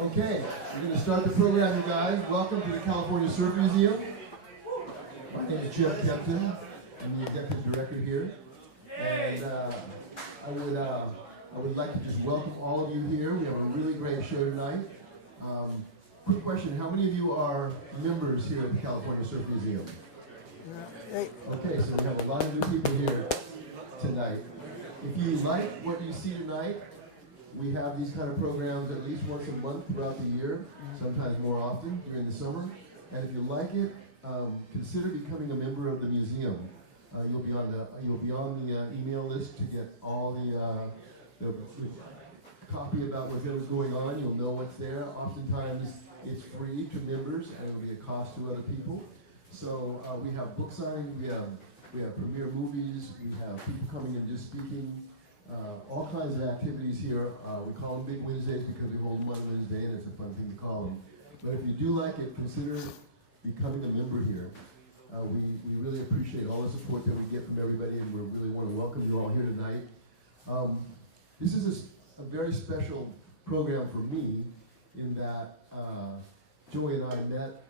Okay, we're going to start the program, you guys. Welcome to the California Surf Museum. My name is Jim Kempton. I'm the executive director here. And I would like to just welcome all of you here. We have a really great show tonight. Quick question, how many of you are members here at the California Surf Museum? Okay, so we have a lot of new people here tonight. If you like what you see tonight, we have these kind of programs at least once a month throughout the year, sometimes more often during the summer. And if you like it, consider becoming a member of the museum. You'll be on the email list to get all the copy about whatever's going on. You'll know what's there. Oftentimes it's free to members and it'll be a cost to other people. So we have book signing, we have premiere movies, we have people coming and just speaking. All kinds of activities here. We call them Big Wednesdays because we hold them on Wednesday and it's a fun thing to call them. But if you do like it, consider becoming a member here. We really appreciate all the support that we get from everybody, and we really want to welcome you all here tonight. This is a very special program for me in that Joey and I met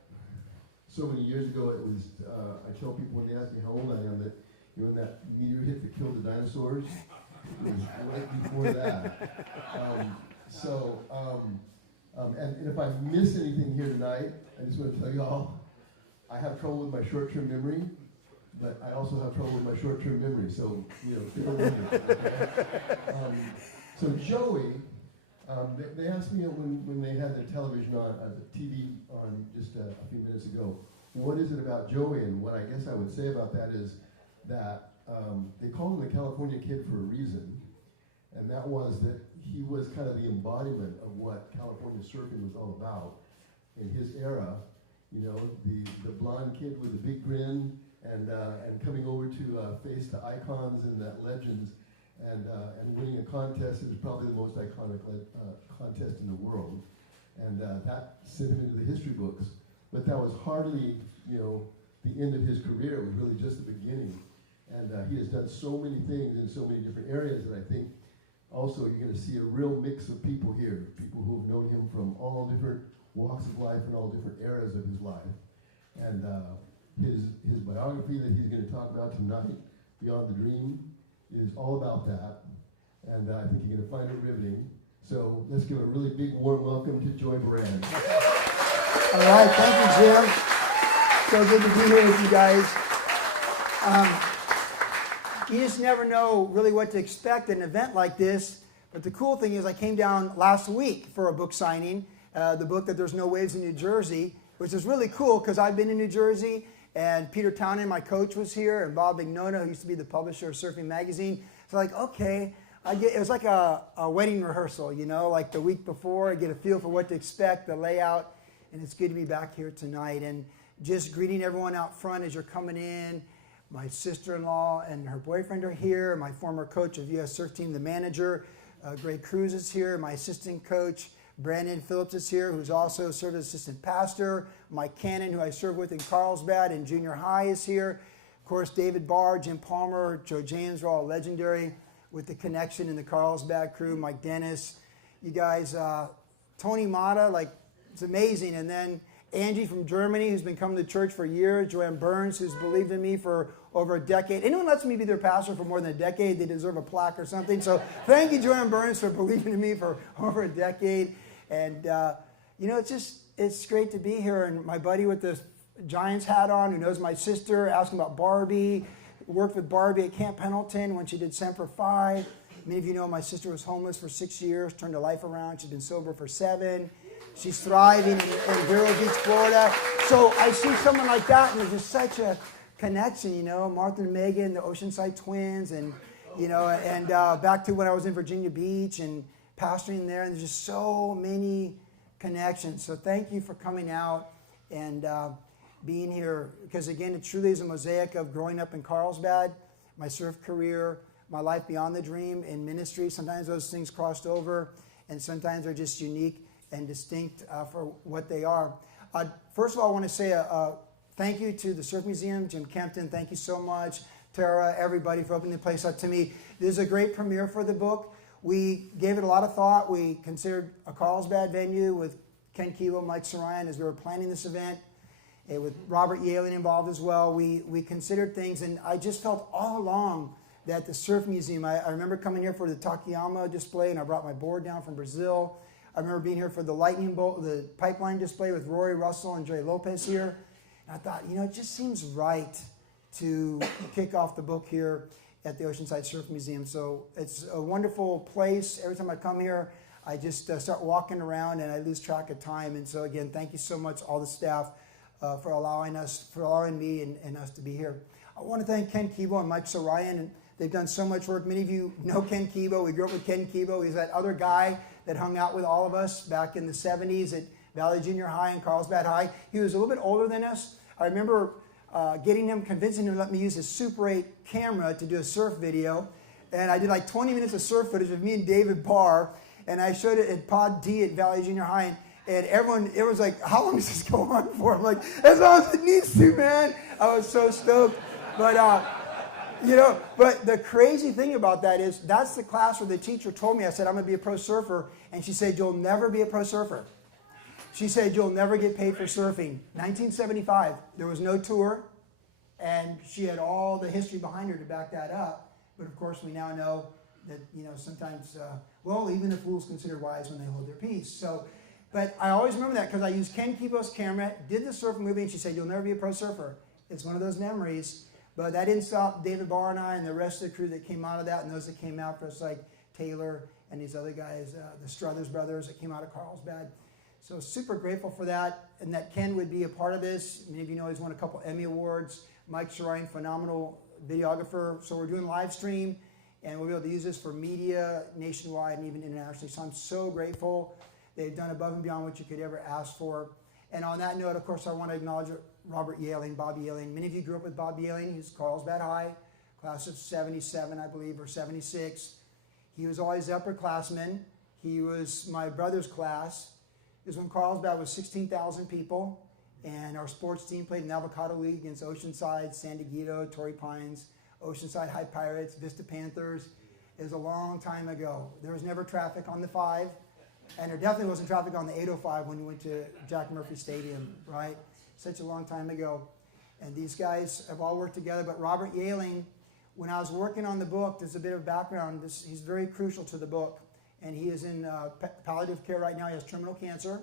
so many years ago. It was, I tell people when they ask me how old I am that, you know, when that meteor hit that killed the dinosaurs, it was right before that. And if I miss anything here tonight, I just want to tell you all, I have trouble with my short-term memory, but I also have trouble with my short-term memory, so, you know, bear with me. So Joey, they asked me when they had the television on, the TV on just a few minutes ago, what is it about Joey? And what I guess I would say about that is that they called him the California Kid for a reason, and that was that he was kind of the embodiment of what California surfing was all about in his era. You know, the blonde kid with the big grin and coming over to face the icons and the legends and winning a contest. It was probably the most iconic contest in the world, and that sent him into the history books. But that was hardly, you know, the end of his career. It was really just the beginning. And he has done so many things in so many different areas that I think also you're going to see a real mix of people here, people who have known him from all different walks of life and all different eras of his life. And his biography that he's going to talk about tonight, Beyond the Dream, is all about that. And I think you're going to find it riveting. So let's give a really big warm welcome to Joy Buran. All right, thank you, Jim. So good to be here with you guys. You just never know really what to expect at an event like this. But the cool thing is I came down last week for a book signing, the book that There's No Waves in New Jersey, which is really cool because I've been in New Jersey, and Peter Townend, my coach, was here, and Bob Mignogna, who used to be the publisher of Surfing Magazine. So like, okay, it was like a wedding rehearsal, you know, like the week before. I get a feel for what to expect, the layout, and it's good to be back here tonight. And just greeting everyone out front as you're coming in. My sister-in-law and her boyfriend are here. My former coach of U.S. Surf Team, the manager, Greg Cruz, is here. My assistant coach, Brandon Phillips, is here, who's also served as assistant pastor. Mike Cannon, who I served with in Carlsbad and junior high, is here. Of course, David Barr, Jim Palmer, Joe James are all legendary with the connection in the Carlsbad crew. Mike Dennis, you guys, Tony Mata, like, it's amazing. And then Angie from Germany, who's been coming to church for years. Joanne Burns, who's believed in me for over a decade. Anyone lets me be their pastor for more than a decade, they deserve a plaque or something. So thank you, Joanne Burns, for believing in me for over a decade. And, you know, it's great to be here. And my buddy with the Giants hat on, who knows my sister, asking about Barbie, worked with Barbie at Camp Pendleton when she did Semper Fi. Many of you know my sister was homeless for 6 years, turned her life around. She's been sober for 7. She's thriving in Vero Beach, Florida. So I see someone like that, and there's just such a connection, you know, Martha and Megan, the Oceanside twins, and, you know, and back to when I was in Virginia Beach and pastoring there, and there's just so many connections. So thank you for coming out and being here, because again, it truly is a mosaic of growing up in Carlsbad, my surf career, my life beyond the dream in ministry. Sometimes those things crossed over, and sometimes they're just unique and distinct for what they are. First of all, I want to say thank you to the Surf Museum, Jim Kempton, thank you so much. Tara, everybody for opening the place up to me. This is a great premiere for the book. we gave it a lot of thought. We considered a Carlsbad venue with Ken Keeble, Mike Sarayan as we were planning this event, and with Robert Yalen involved as well. We considered things, and I just felt all along that the Surf Museum, I remember coming here for the Takayama display, and I brought my board down from Brazil. I remember being here for the lightning bolt, the pipeline display with Rory Russell and Dre Lopez here. And I thought, it just seems right to kick off the book here at the Oceanside Surf Museum. So it's a wonderful place. Every time I come here, I just start walking around and I lose track of time. And so again, thank you so much, all the staff, for allowing me and us to be here. I want to thank Ken Keeble and Mike Sarayan. And they've done so much work. Many of you know Ken Keeble. We grew up with Ken Keeble. He's that other guy that hung out with all of us back in the 70s at Valley Junior High and Carlsbad High. He was a little bit older than us. I remember convincing him to let me use his Super 8 camera to do a surf video. And I did like 20 minutes of surf footage of me and David Barr. And I showed it at Pod D at Valley Junior High. And everyone, it was like, how long does this go on for? I'm like, as long as it needs to, man. I was so stoked. But, but the crazy thing about that is that's the class where the teacher told me, I said, I'm going to be a pro surfer. And she said, you'll never be a pro surfer. She said, you'll never get paid for surfing. 1975, there was no tour. And she had all the history behind her to back that up. But of course, we now know that, sometimes, even the fools consider wise when they hold their peace. So, but I always remember that because I used Ken Keeble's camera, did the surf movie, and she said, you'll never be a pro surfer. It's one of those memories. But that didn't stop David Barr and I and the rest of the crew that came out of that, and those that came out for us, like Taylor and these other guys, the Struthers brothers that came out of Carlsbad. So super grateful for that, and that Ken would be a part of this. Many of you know he's won a couple Emmy Awards. Mike Sarayan, phenomenal videographer. So we're doing live stream, and we'll be able to use this for media nationwide and even internationally. So I'm so grateful. They've done above and beyond what you could ever ask for. And on that note, of course, I want to acknowledge Robert Yalen, Bob Yalen. Many of you grew up with Bob Yalen. He's Carlsbad High, class of 77, I believe, or 76. He was always upperclassman. He was my brother's class. It was when Carlsbad was 16,000 people, and our sports team played in the Avocado League against Oceanside, San Diego, Torrey Pines, Oceanside High Pirates, Vista Panthers. It was a long time ago. There was never traffic on the 5, and there definitely wasn't traffic on the 805 when you went to Jack Murphy Stadium, right? Such a long time ago. And these guys have all worked together, but Robert Yalen, when I was working on the book, there's a bit of background. He's very crucial to the book. And he is in palliative care right now. He has terminal cancer.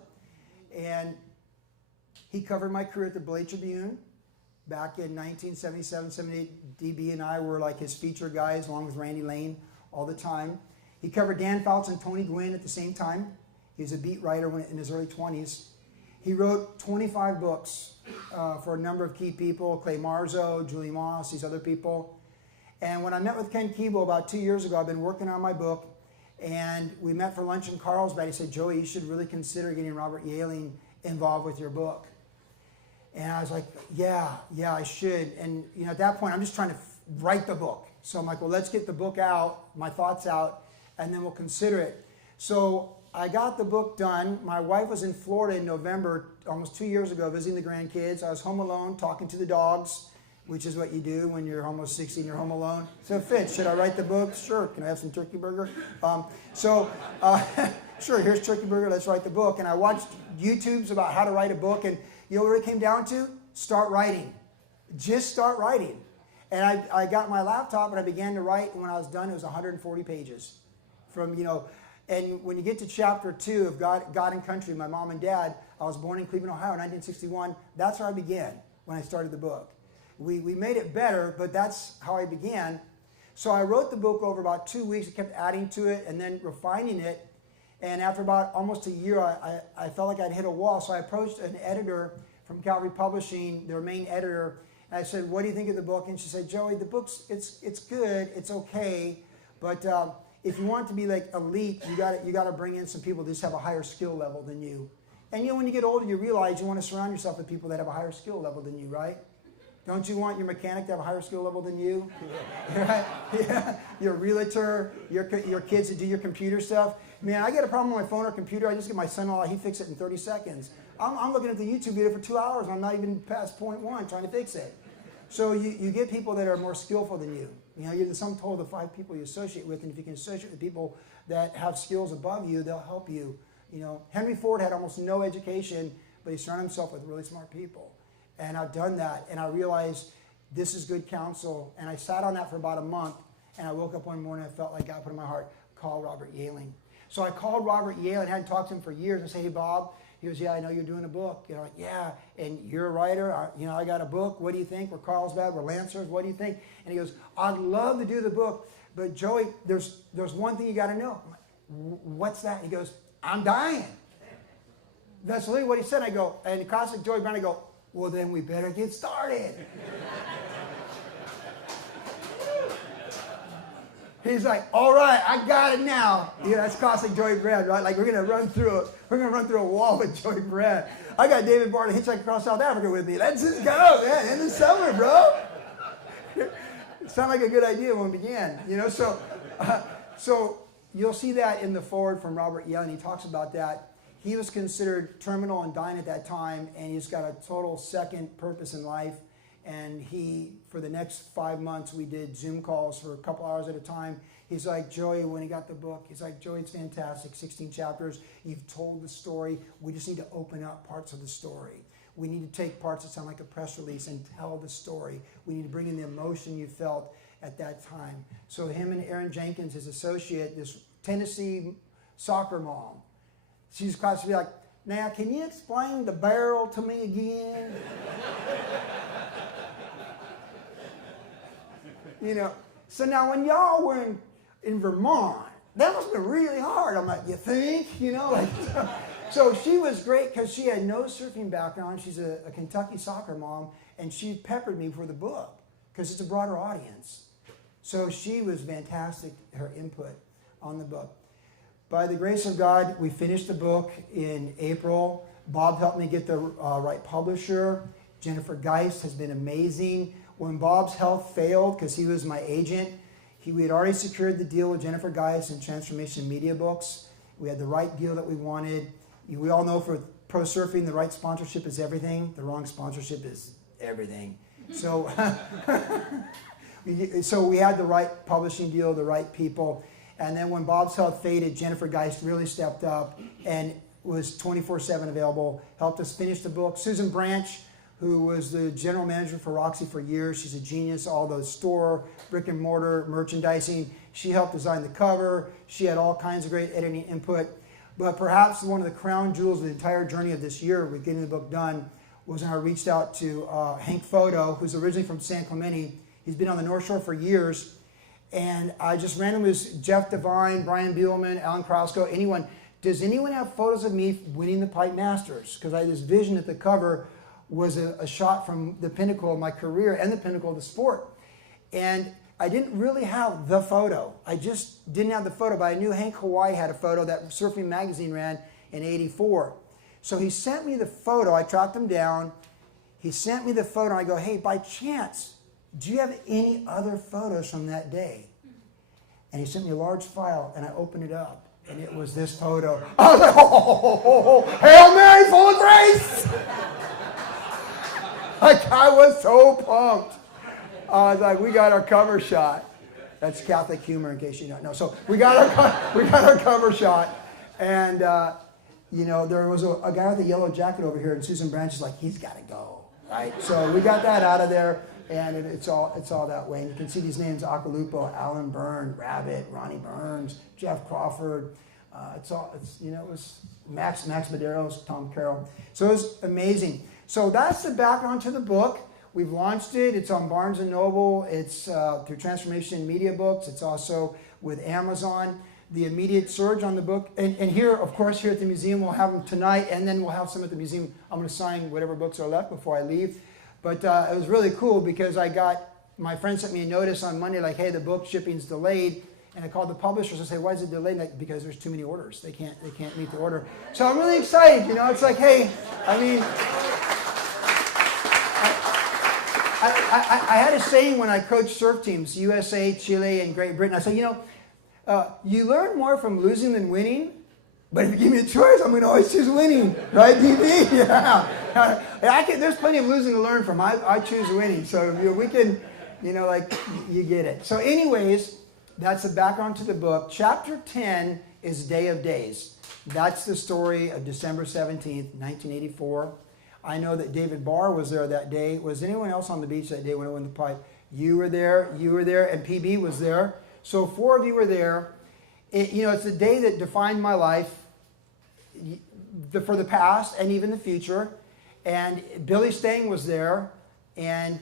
And he covered my career at the Blade Tribune back in 1977, 78. DB and I were like his feature guys, along with Randy Lane, all the time. He covered Dan Fouts and Tony Gwynn at the same time. He was a beat writer in his early 20s. He wrote 25 books for a number of key people, Clay Marzo, Julie Moss, these other people. And when I met with Ken Keeble about 2 years ago, I've been working on my book. And we met for lunch in Carlsbad. He said, Joey, you should really consider getting Robert Yalen involved with your book. And I was like, yeah, I should. And at that point, I'm just trying to write the book. So I'm like, well, let's get the book out, my thoughts out, and then we'll consider it. So I got the book done. My wife was in Florida in November, almost 2 years ago, visiting the grandkids. I was home alone, talking to the dogs, which is what you do when you're almost 60 and you're home alone. So, Fitz, should I write the book? Sure. Can I have some turkey burger? Sure, here's turkey burger. Let's write the book. And I watched YouTubes about how to write a book. And you know what it came down to? Start writing. Just start writing. And I got my laptop and I began to write. And when I was done, it was 140 pages. And when you get to chapter 2 of God and Country, my mom and dad, I was born in Cleveland, Ohio in 1961. That's where I began when I started the book. We made it better, but that's how I began. So I wrote the book over about 2 weeks. I kept adding to it and then refining it. And after about almost a year, I felt like I'd hit a wall. So I approached an editor from Calvary Publishing, their main editor. And I said, what do you think of the book? And she said, Joey, the book's, it's good, it's okay. But if you want it to be like elite, you got to bring in some people that just have a higher skill level than you. And when you get older, you realize you want to surround yourself with people that have a higher skill level than you, right? Don't you want your mechanic to have a higher skill level than you? Right? Yeah. Your realtor, your kids that do your computer stuff. Man, I get a problem with my phone or computer. I just get my son-in-law. He fixes it in 30 seconds. I'm looking at the YouTube video for 2 hours, and I'm not even past point 1 trying to fix it. So you get people that are more skillful than you. You're the sum total of the 5 people you associate with, and if you can associate with people that have skills above you. They'll help you. You know, Henry Ford had almost no education, but he surrounded himself with really smart people. And I've done that, and I realized this is good counsel. And I sat on that for about a month, and I woke up one morning and I felt like God put in my heart, call Robert Yaling. So I called Robert Yaling, hadn't talked to him for years, and I said, hey, Bob. He goes, yeah, I know you're doing a book. You know, like, yeah, and you're a writer. I got a book. What do you think? We're Carlsbad. We're Lancers. What do you think? And he goes, I'd love to do the book, but Joey, there's one thing you got to know. I'm like, what's that? He goes, I'm dying. That's literally what he said. I go, and classic Joey Brown, I go, well, then we better get started. He's like, all right, I got it now. Yeah, that's classic Joey Brown, right? Like, we're gonna run through a wall with Joey Brown. I got David Barton hitchhiking across South Africa with me. Let's just go, man. In the summer, bro. It sounded like a good idea when we began, you know. So you'll see that in the forward from Robert Young. He talks about that. He was considered terminal and dying at that time, and he's got a total second purpose in life. And for the next 5 months, we did Zoom calls for a couple hours at a time. He's like, Joey, when he got the book, he's like, Joey, it's fantastic, 16 chapters. You've told the story. We just need to open up parts of the story. We need to take parts that sound like a press release and tell the story. We need to bring in the emotion you felt at that time. So him and Erin Jenkins, his associate, this Tennessee soccer mom, she's constantly like, now, can you explain the barrel to me again? You know, so now when y'all were in Vermont, that must have been really hard. I'm like, you think? You know, like, so she was great because she had no surfing background. She's a Kentucky soccer mom, and she peppered me for the book because it's a broader audience. So she was fantastic, her input on the book. By the grace of God, we finished the book in April. Bob helped me get the right publisher. Jennifer Geist has been amazing. When Bob's health failed, because he was my agent, we had already secured the deal with Jennifer Geist and Transformation Media Books. We had the right deal that we wanted. We all know for pro surfing, the right sponsorship is everything. The wrong sponsorship is everything. So, so we had the right publishing deal, the right people. And then when Bob's health faded, Jennifer Geist really stepped up and was 24/7 available, helped us finish the book. Susan Branch, who was the general manager for Roxy for years. She's a genius, all the store, brick and mortar, merchandising. She helped design the cover. She had all kinds of great editing input. But perhaps one of the crown jewels of the entire journey of this year with getting the book done was when I reached out to Hank Photo, who's originally from San Clemente. He's been on the North Shore for years. And I just randomly was Jeff Devine, Brian Buellman, Alan Krausko, anyone. Does anyone have photos of me winning the Pipe Masters? Because I had this vision at the cover was a shot from the pinnacle of my career and the pinnacle of the sport. And I didn't really have the photo. I just didn't have the photo, but I knew Hank Hawaii had a photo that Surfing Magazine ran in '84. So he sent me the photo. I tracked him down. He sent me the photo. And I go, hey, by chance, do you have any other photos from that day? And he sent me a large file, and I opened it up, and it was this photo. I was like, oh, Hail Mary, full of grace! Like, I was so pumped. I was like, we got our cover shot. That's Catholic humor, in case you don't know. So we got our cover shot, and you know, there was a guy with a yellow jacket over here, and Susan Branch is like, he's got to go, right? So we got that out of there, and it's all that way. And you can see these names: Akalupo, Alan Byrne, Rabbit, Ronnie Burns, Jeff Crawford. It was Max Medeiros, Tom Carroll. So it was amazing. So that's the background to the book. We've launched it. It's on Barnes & Noble. It's through Transformation Media Books. It's also with Amazon. The immediate surge on the book. And here, of course, here at the museum, we'll have them tonight, and then we'll have some at the museum. I'm going to sign whatever books are left before I leave. But it was really cool because my friend sent me a notice on Monday like, hey, the book shipping's delayed. And I called the publishers and said, why is it delayed? Like, because there's too many orders. They can't meet the order. So I'm really excited. You know, it's like, hey, I mean, I had a saying when I coached surf teams, USA, Chile, and Great Britain. I said, you know, you learn more from losing than winning, but if you give me a choice, I'm going to always choose winning. Right, DB? Yeah. There's plenty of losing to learn from. I choose winning. So we can, you know, like, you get it. So anyways, That's the background to the book. Chapter 10 is Day of Days. That's the story of December 17th, 1984. I know that David Barr was there that day. Was anyone else on the beach that day when it went in the pipe? You were there, and PB was there. So 4 of you were there. It's a day that defined my life for the past and even the future. And Billy Stang was there. And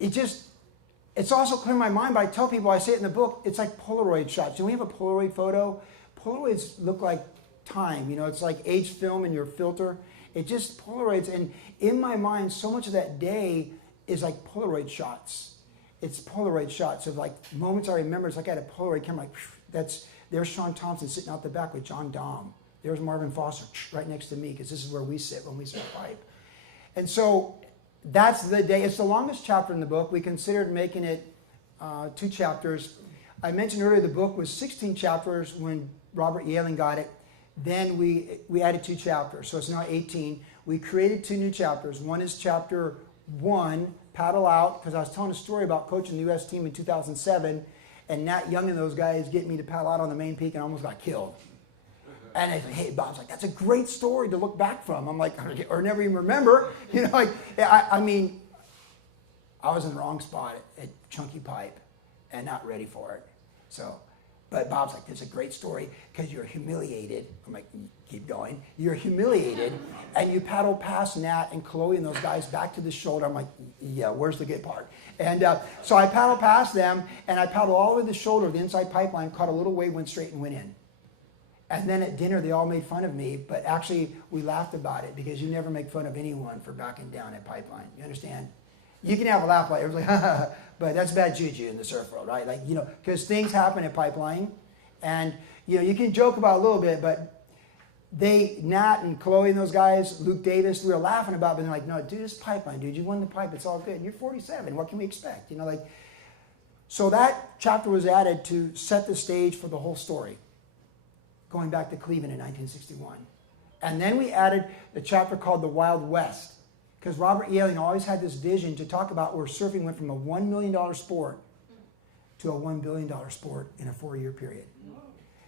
it's also clear in my mind, but I tell people, I say it in the book, it's like Polaroid shots. Do we have a Polaroid photo? Polaroids look like time. It's like aged film in your filter. It just Polaroids. And in my mind, so much of that day is like Polaroid shots. It's Polaroid shots of like moments I remember. It's like I had a Polaroid camera, like, there's Sean Thompson sitting out the back with John Dom. There's Marvin Foster right next to me, because this is where we sit when we serve pipe. And so that's the day. It's the longest chapter in the book. We considered making it 2 chapters. I mentioned earlier the book was 16 chapters when Robert Yalen got it. Then we added 2 chapters, so it's now 18. We created 2 new chapters. One is chapter 1, Paddle Out, because I was telling a story about coaching the U.S. team in 2007, and Nat Young and those guys getting me to paddle out on the main peak and I almost got killed. And I said, hey, Bob's like, that's a great story to look back from. I'm like, or never even remember. I mean, I was in the wrong spot at Chunky Pipe and not ready for it. But Bob's like, that's a great story because you're humiliated. I'm like, keep going. You're humiliated and you paddle past Nat and Chloe and those guys back to the shoulder. I'm like, yeah, where's the good part? And so I paddled past them and I paddled all the way to the shoulder of the inside pipeline, caught a little wave, went straight and went in. And then at dinner, they all made fun of me, but actually we laughed about it because you never make fun of anyone for backing down at pipeline. You understand? You can have a laugh like everybody's like, but that's bad juju in the surf world, right? Like, because things happen at pipeline, and you can joke about a little bit, but Nat and Chloe and those guys, Luke Davis, we were laughing about it, but they're like, no, dude, it's pipeline, dude. You won the pipe, it's all good. You're 47. What can we expect? So that chapter was added to set the stage for the whole story, going back to Cleveland in 1961. And then we added the chapter called The Wild West, because Robert Yalen always had this vision to talk about where surfing went from a $1 million sport to a $1 billion sport in a 4-year period.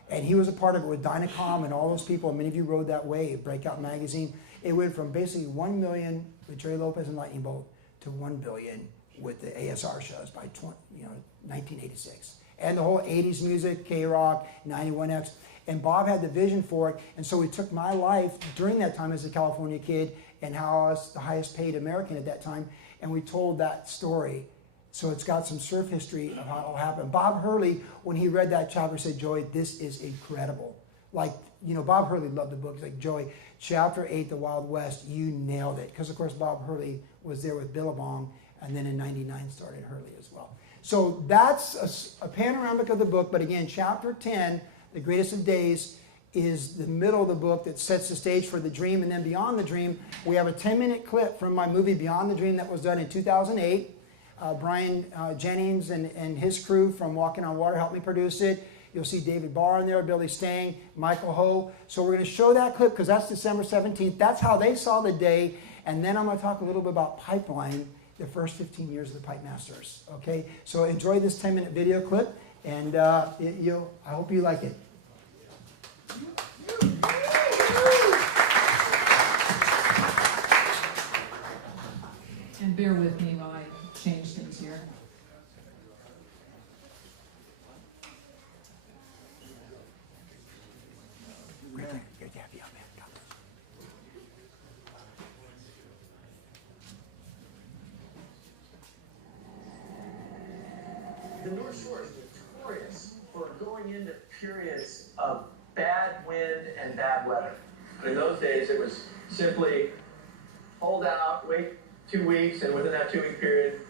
And he was a part of it with Dynacom and all those people. Many of you rode that wave, Breakout Magazine. It went from basically 1 million with Jerry Lopez and Lightning Bolt to 1 billion with the ASR shows by 1986. And the whole 80s music, K-Rock, 91X. And Bob had the vision for it. And so we took my life during that time as a California kid and how I was the highest paid American at that time. And we told that story. So it's got some surf history of how it all happened. Bob Hurley, when he read that chapter, said, Joey, this is incredible. Like, Bob Hurley loved the book. He's like, Joey, chapter 8, The Wild West, you nailed it. Because, of course, Bob Hurley was there with Billabong, and then in 99 started Hurley as well. So that's a panoramic of the book. But again, chapter 10, The Greatest of Days, is the middle of the book that sets the stage for the dream. And then beyond the dream, we have a 10-minute clip from my movie Beyond the Dream that was done in 2008. Brian Jennings and his crew from Walking on Water helped me produce it. You'll see David Barr in there, Billy Stang, Michael Ho. So we're going to show that clip because that's December 17th. That's how they saw the day. And then I'm going to talk a little bit about Pipeline, the first 15 years of the Pipe Masters. Okay? So enjoy this 10-minute video clip, and I hope you like it. And bear with me while I change things here. The North Shore is notorious for going into periods of bad wind and bad weather. In those days, it was simply hold out, wait 2 weeks, and within that 2-week period,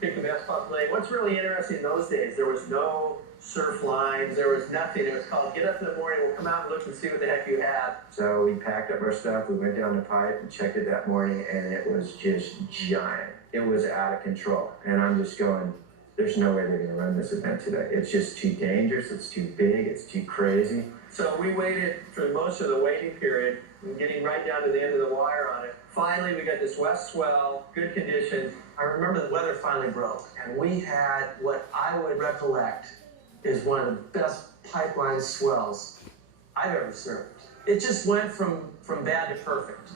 pick the best pup lane. What's really interesting in those days, there was no surf lines, there was nothing. It was called get up in the morning, we'll come out and look and see what the heck you had. So we packed up our stuff, we went down the pipe and checked it that morning, and it was just giant. It was out of control. And I'm just going, there's no way they're going to run this event today. It's just too dangerous, it's too big, it's too crazy. So we waited for most of the waiting period, and getting right down to the end of the wire on it. Finally, we got this west swell, good condition. I remember the weather finally broke, and we had what I would recollect is one of the best pipeline swells I've ever served. It just went from bad to perfect.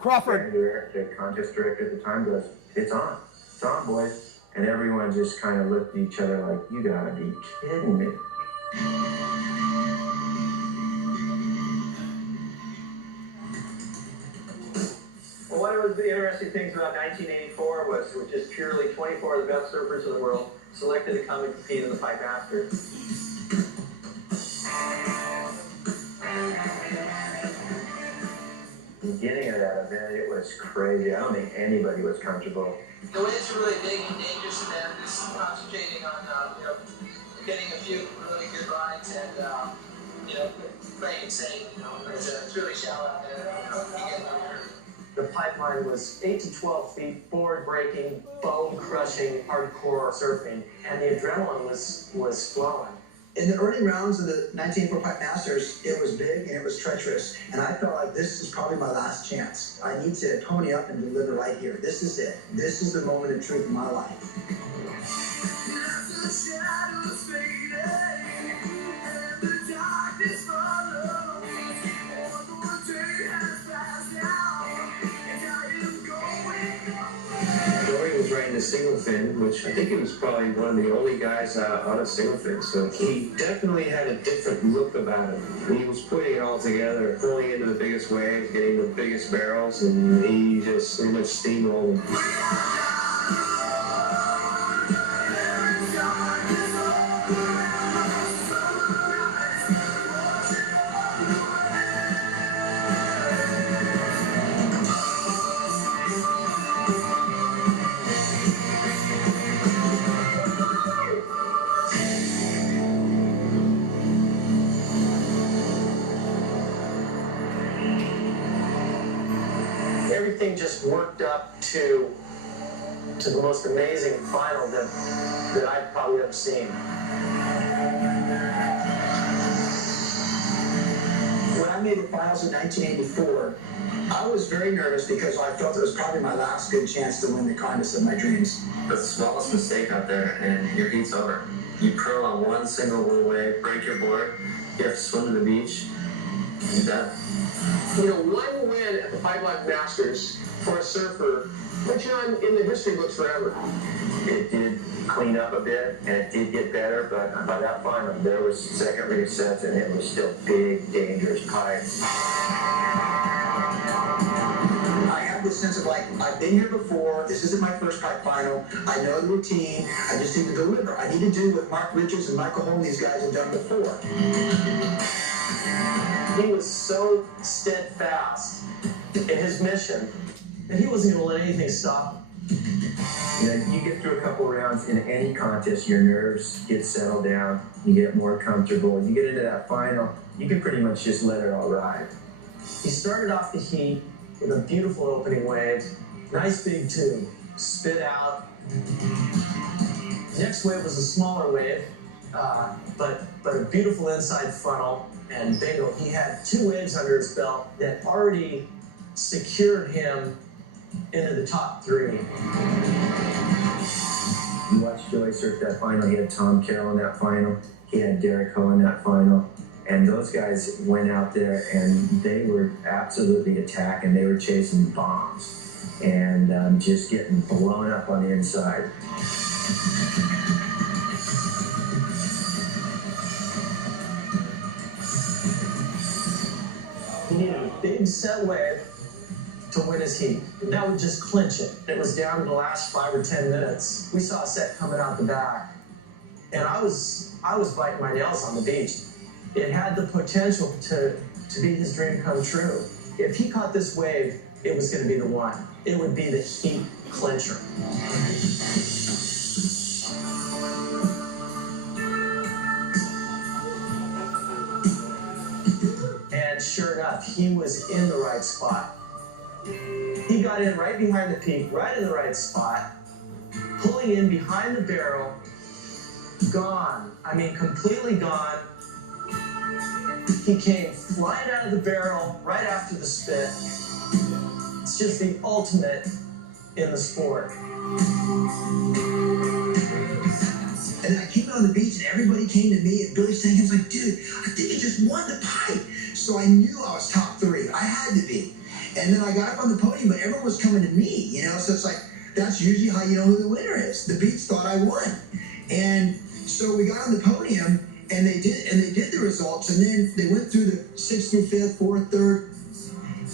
Crawford. The contest director at the time goes, it's on, boys. And everyone just kind of looked at each other like, you gotta be kidding me. Well, one of the interesting things about 1984 was just purely 24 of the best surfers in the world selected to come and compete in the Pipe Masters. The beginning of that event, it was crazy. I don't think anybody was comfortable. The waves are really big and dangerous, and then just concentrating on getting a few really good rides and playing safe. It's really shallow out there. The pipeline was 8 to 12 feet, board breaking, bone crushing, hardcore surfing, and the adrenaline was flowing. In the early rounds of the 1984 Pipe Masters, it was big and it was treacherous, and I felt like this is probably my last chance. I need to pony up and deliver right here. This is it. This is the moment of truth in my life. Was riding a single fin, which I think he was probably one of the only guys on a single fin. So he definitely had a different look about him. He was putting it all together, pulling into the biggest waves, getting the biggest barrels, and he just pretty much steamrolled him. Everything just worked up to the most amazing final that I've probably ever seen. When I made the finals in 1984, I was very nervous because I felt it was probably my last good chance to win the contest of my dreams. The smallest mistake out there, and your heat's over. You curl on one single wave, break your board, you have to swim to the beach, and you're done. One win at the Pipeline Masters for a surfer puts you in the history books forever. It did clean up a bit, and it did get better, but by that final, there was second resets, and it was still big, dangerous pipes. I have this sense of like, I've been here before, this isn't my first pipe final, I know the routine, I just need to deliver. I need to do what Mark Richards and Michael Holm, these guys have done before. He was so steadfast in his mission that he wasn't going to let anything stop him. You get through a couple rounds in any contest, your nerves get settled down, you get more comfortable. You get into that final, you can pretty much just let it all ride. He started off the heat with a beautiful opening wave, nice big tube, spit out. Next wave was a smaller wave, but a beautiful inside funnel. And bingo, he had 2 waves under his belt that already secured him into the top 3. You watched Joey surf that final. He had Tom Carroll in that final. He had Derek Ho in that final. And those guys went out there and they were absolutely attacking. They were chasing bombs and just getting blown up on the inside. He needed a big set wave to win his heat. That would just clinch it. It was down to the last 5 or 10 minutes. We saw a set coming out the back, and I was biting my nails on the beach. It had the potential to be his dream come true. If he caught this wave, it was going to be the one. It would be the heat clincher. And sure enough, he was in the right spot. He got in right behind the peak, right in the right spot, pulling in behind the barrel, gone. I mean, completely gone. He came flying out of the barrel right after the spit. It's just the ultimate in the sport. And I came out on the beach and everybody came to me and Billy Stankin was like, dude, I think you just won the pipe. So I knew I was top 3. I had to be. And then I got up on the podium, but everyone was coming to me, you know? So it's like, that's usually how you know who the winner is. The Beats thought I won. And so we got on the podium and they did the results, and then they went through the 6th through 5th, 4th, 3rd,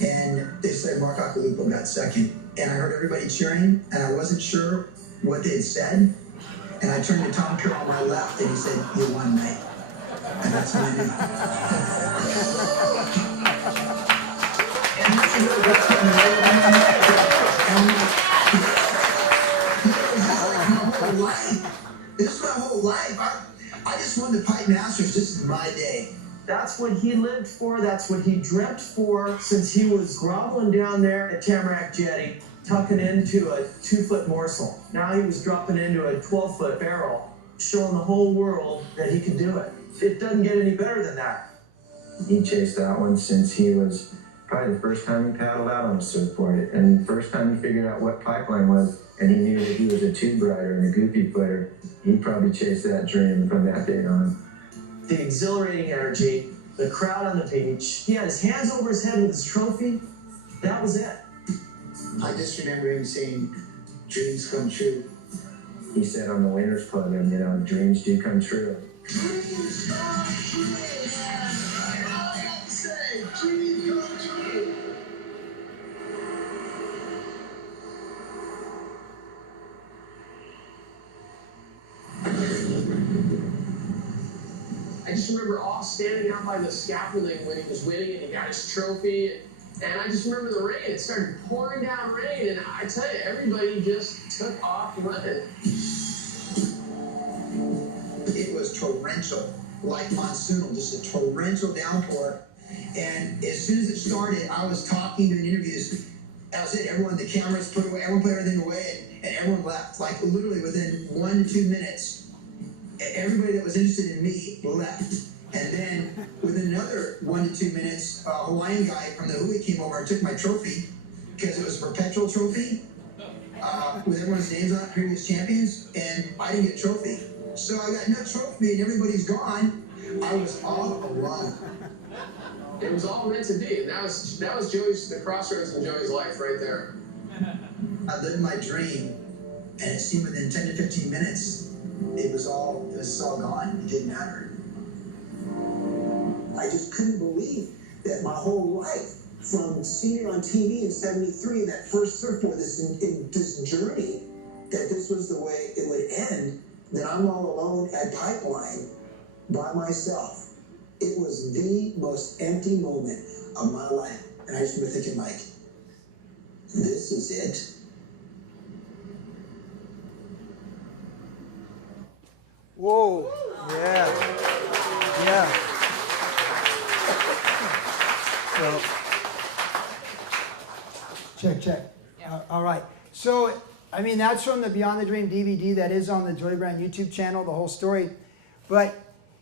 and they said Mark Acquilippo got 2nd. And I heard everybody cheering, and I wasn't sure what they had said. And I turned to Tom Kerr on my left, and he said, "You won, mate." And that's what I knew. And this is what got me This is my whole life. I just won the Pipe Masters. This is my day. That's what he lived for. That's what he dreamt for since he was groveling down there at Tamarack Jetty, tucking into a 2-foot morsel. Now he was dropping into a 12-foot barrel, showing the whole world that he could do it. It doesn't get any better than that. He chased that one since he was probably the first time he paddled out on a surfboard, and the first time he figured out what pipeline was, and he knew that he was a tube rider and a goofy player. He probably chased that dream from that day on. The exhilarating energy, the crowd on the beach. He had his hands over his head with his trophy. That was it. I just remember him saying, "Dreams come true." He said on the Winners Club, and you know, dreams do come true. Dreams come true. All I got to say, dreams come true. I just remember all standing out by the scaffolding when he was winning and he got his trophy. And I just remember the rain. It started pouring down rain, and I tell you, everybody just took off running. It was torrential, like monsoonal, just a torrential downpour. And as soon as it started, I was talking, doing interviews. That was it. Everyone, the cameras put away, everyone put everything away, and everyone left. Like literally within 1 to 2 minutes, everybody that was interested in me left. And then within another 1 to 2 minutes, a Hawaiian guy from the Hui came over and took my trophy because it was a perpetual trophy with everyone's names on it, previous champions, and I didn't get a trophy. So I got no trophy and everybody's gone. I was all alone. It was all meant to be, and that was Joey's, the crossroads in Joey's life right there. I lived my dream, and it seemed within 10 to 15 minutes, it was all gone. It didn't matter. I just couldn't believe that my whole life, from seeing it on TV in '73, that first surfboard, this journey, that this was the way it would end, that I'm all alone at Pipeline by myself. It was the most empty moment of my life. And I just remember thinking, like, this is it. Whoa. Yeah. Yeah. So, check. All right. So, I mean, that's from the Beyond the Dream DVD that is on the Joy Brand YouTube channel, the whole story. But,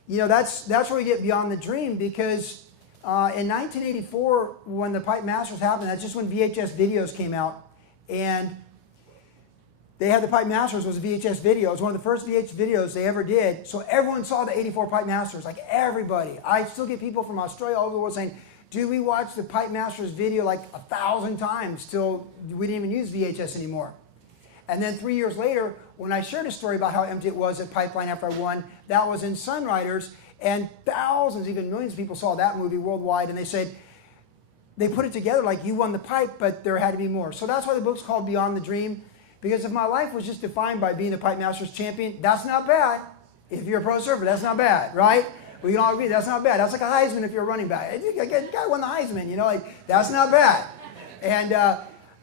you know, that's where we get Beyond the Dream, because in 1984, when the Pipe Masters happened, that's just when VHS videos came out. And they had the Pipe Masters was a VHS video. It was one of the first VHS videos they ever did. So everyone saw the 84 Pipe Masters, like everybody. I still get people from Australia all over the world saying, dude, we watched the Pipe Masters video like 1,000 times till we didn't even use VHS anymore. And then 3 years later, when I shared a story about how empty it was at Pipeline after I won, that was in Sunriders, and thousands, even millions of people saw that movie worldwide, and they said, they put it together like you won the pipe, but there had to be more. So that's why the book's called Beyond the Dream, because if my life was just defined by being a Pipe Masters champion, that's not bad. If you're a pro surfer, that's not bad, right? We can all agree that's not bad. That's like a Heisman if you're a running back. The guy won the Heisman, you know, like that's not bad. And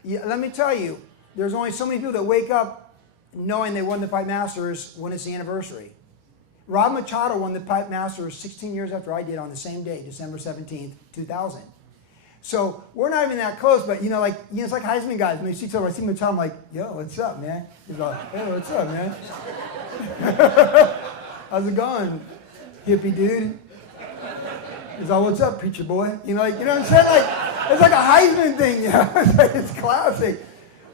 let me tell you, there's only so many people that wake up knowing they won the Pipe Masters when it's the anniversary. Rob Machado won the Pipe Masters 16 years after I did on the same day, December 17th, 2000. So we're not even that close, but it's like Heisman guys. When they see each other, I see Machado, I'm like, yo, what's up, man? He's like, hey, what's up, man? How's it going, hippie dude? He's all, what's up, preacher boy? You know what I'm saying? Like, it's like a Heisman thing, you know? It's classic.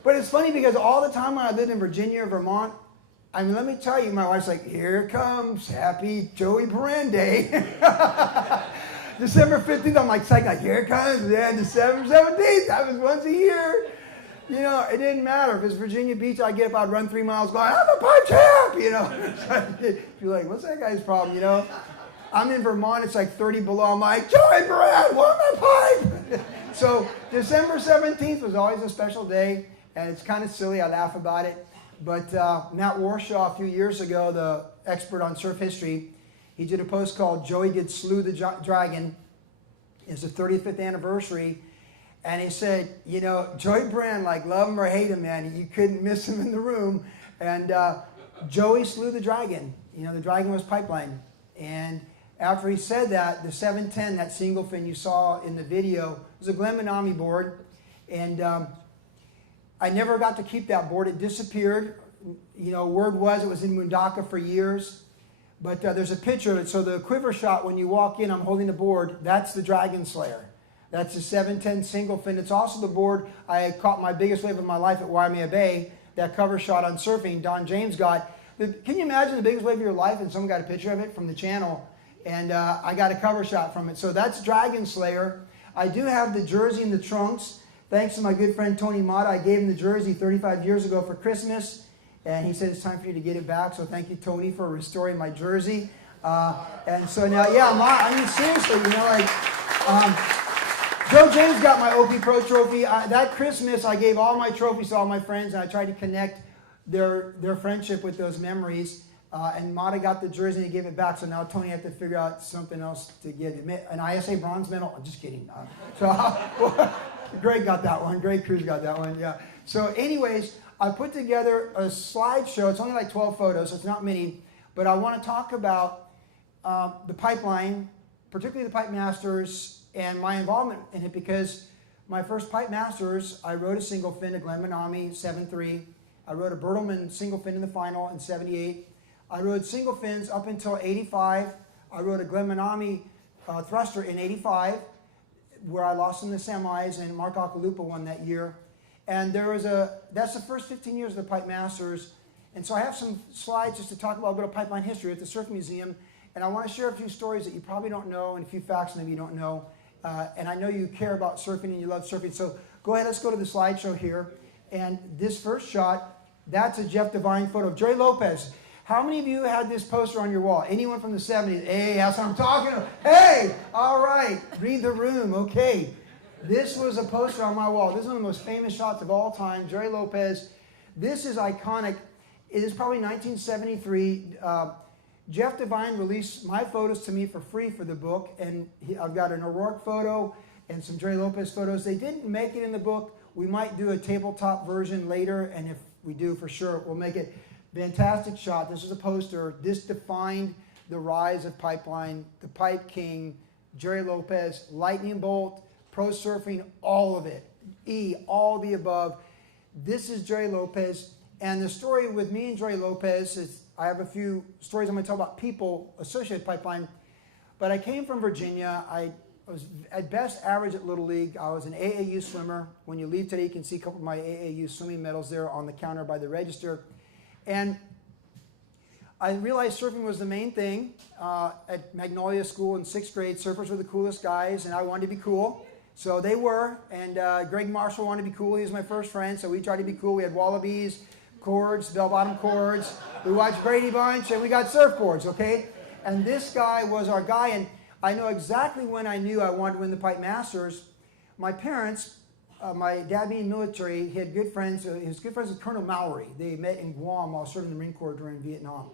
But it's funny because all the time when I lived in Virginia or Vermont, I mean, let me tell you, my wife's like, here comes Happy Joey Buran Day. December 15th, I'm like, here it comes. Yeah, December 17th, happens once a year. You know, it didn't matter. If it's Virginia Beach, I'd get up, I'd run 3 miles going, I'm a pipe champ, you know. You're like, what's that guy's problem, you know? I'm in Vermont, it's like 30 below. I'm like, Joey Buran, warm my pipe. So December 17th was always a special day, and it's kind of silly. I laugh about it. But Matt Warshaw, a few years ago, the expert on surf history, he did a post called Joey Did Slew the Dragon. It's the 35th anniversary. And he said, you know, Joey Buran, like, love him or hate him, man, you couldn't miss him in the room. And Joey slew the dragon. You know, the dragon was Pipeline. And after he said that, the 710, that single fin you saw in the video, was a Glen Manami board. And I never got to keep that board. It disappeared. You know, word was it was in Mundaka for years. But there's a picture of it. So the quiver shot, when you walk in, I'm holding the board, that's the Dragon Slayer. That's the 710 single fin. It's also the board I caught my biggest wave of my life at Waimea Bay, that cover shot on surfing Don James got. Can you imagine the biggest wave of your life and someone got a picture of it from the channel? And I got a cover shot from it. So that's Dragon Slayer. I do have the jersey and the trunks. Thanks to my good friend Tony Mata. I gave him the jersey 35 years ago for Christmas. And he said it's time for you to get it back. So thank you, Tony, for restoring my jersey. And so now, yeah, I mean, seriously, you know, like, Joe James got my OP Pro trophy. That Christmas, I gave all my trophies to all my friends, and I tried to connect their friendship with those memories. And Mata got the jersey and he gave it back. So now Tony had to figure out something else to get. An ISA bronze medal? I'm just kidding. Greg got that one. Greg Cruz got that one. Yeah. So anyways, I put together a slideshow. It's only like 12 photos, so it's not many. But I want to talk about the pipeline, particularly the Pipe Masters, and my involvement in it, because my first Pipe Masters, I rode a single fin, a Glen Manami 7.3. I rode a Bertelsmann single fin in the final in 78. I rode single fins up until 85. I rode a Glen Manami thruster in 85, where I lost in the semis, and Mark Akalupa won that year. And that's the first 15 years of the Pipe Masters. And so I have some slides just to talk about a bit of pipeline history at the Surf Museum. And I want to share a few stories that you probably don't know, and a few facts maybe you don't know. And I know you care about surfing and you love surfing. So go ahead, let's go to the slideshow here. And this first shot, that's a Jeff Devine photo of Joey Lopez. How many of you had this poster on your wall? Anyone from the 70s? Hey, that's what I'm talking about. Hey, all right, read the room, okay. This was a poster on my wall. This is one of the most famous shots of all time, Joey Lopez. This is iconic. It is probably 1973. Jeff Devine released my photos to me for free for the book, and I've got an O'Rourke photo and some Joey Lopez photos. They didn't make it in the book. We might do a tabletop version later, and if we do, for sure, we'll make it. Fantastic shot. This is a poster. This defined the rise of Pipeline, the Pipe King, Joey Lopez, Lightning Bolt, pro surfing, all of it. All the above. This is Joey Lopez. And the story with me and Joey Lopez is, I have a few stories I'm going to tell about people associated with Pipeline. But I came from Virginia. I was at best average at Little League. I was an AAU swimmer. When you leave today, you can see a couple of my AAU swimming medals there on the counter by the register. And I realized surfing was the main thing. At Magnolia School in 6th grade, surfers were the coolest guys, and I wanted to be cool. So they were, and Greg Marshall wanted to be cool. He was my first friend, so we tried to be cool. We had wallabies, cords, bell-bottom cords. We watched Brady Bunch, and we got surfboards, okay? And this guy was our guy, and I know exactly when I knew I wanted to win the Pipe Masters. My parents, my dad being military, he had good friends. His good friends with Colonel Mallory. They met in Guam while serving the Marine Corps during Vietnam.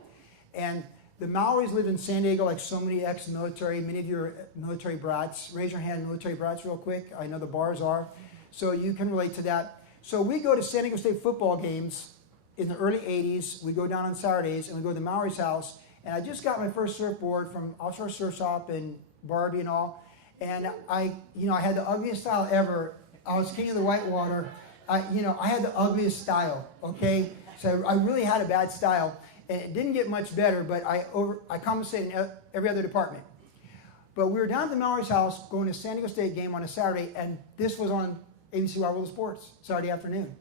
And the Mallories lived in San Diego like so many ex-military. Many of you are military brats. Raise your hand, military brats, real quick. I know the bars are. So you can relate to that. So we go to San Diego State football games in the early 80s. We go down on Saturdays, and we go to the Mallory's house. And I just got my first surfboard from Offshore Surf Shop in Barbie and all. And I had the ugliest style ever. I was king of the whitewater. I had the ugliest style, okay? So I really had a bad style. And it didn't get much better, but I compensated in every other department. But we were down at the Mallory's house going to San Diego State game on a Saturday, and this was on ABC Wide World of Sports, Saturday afternoon.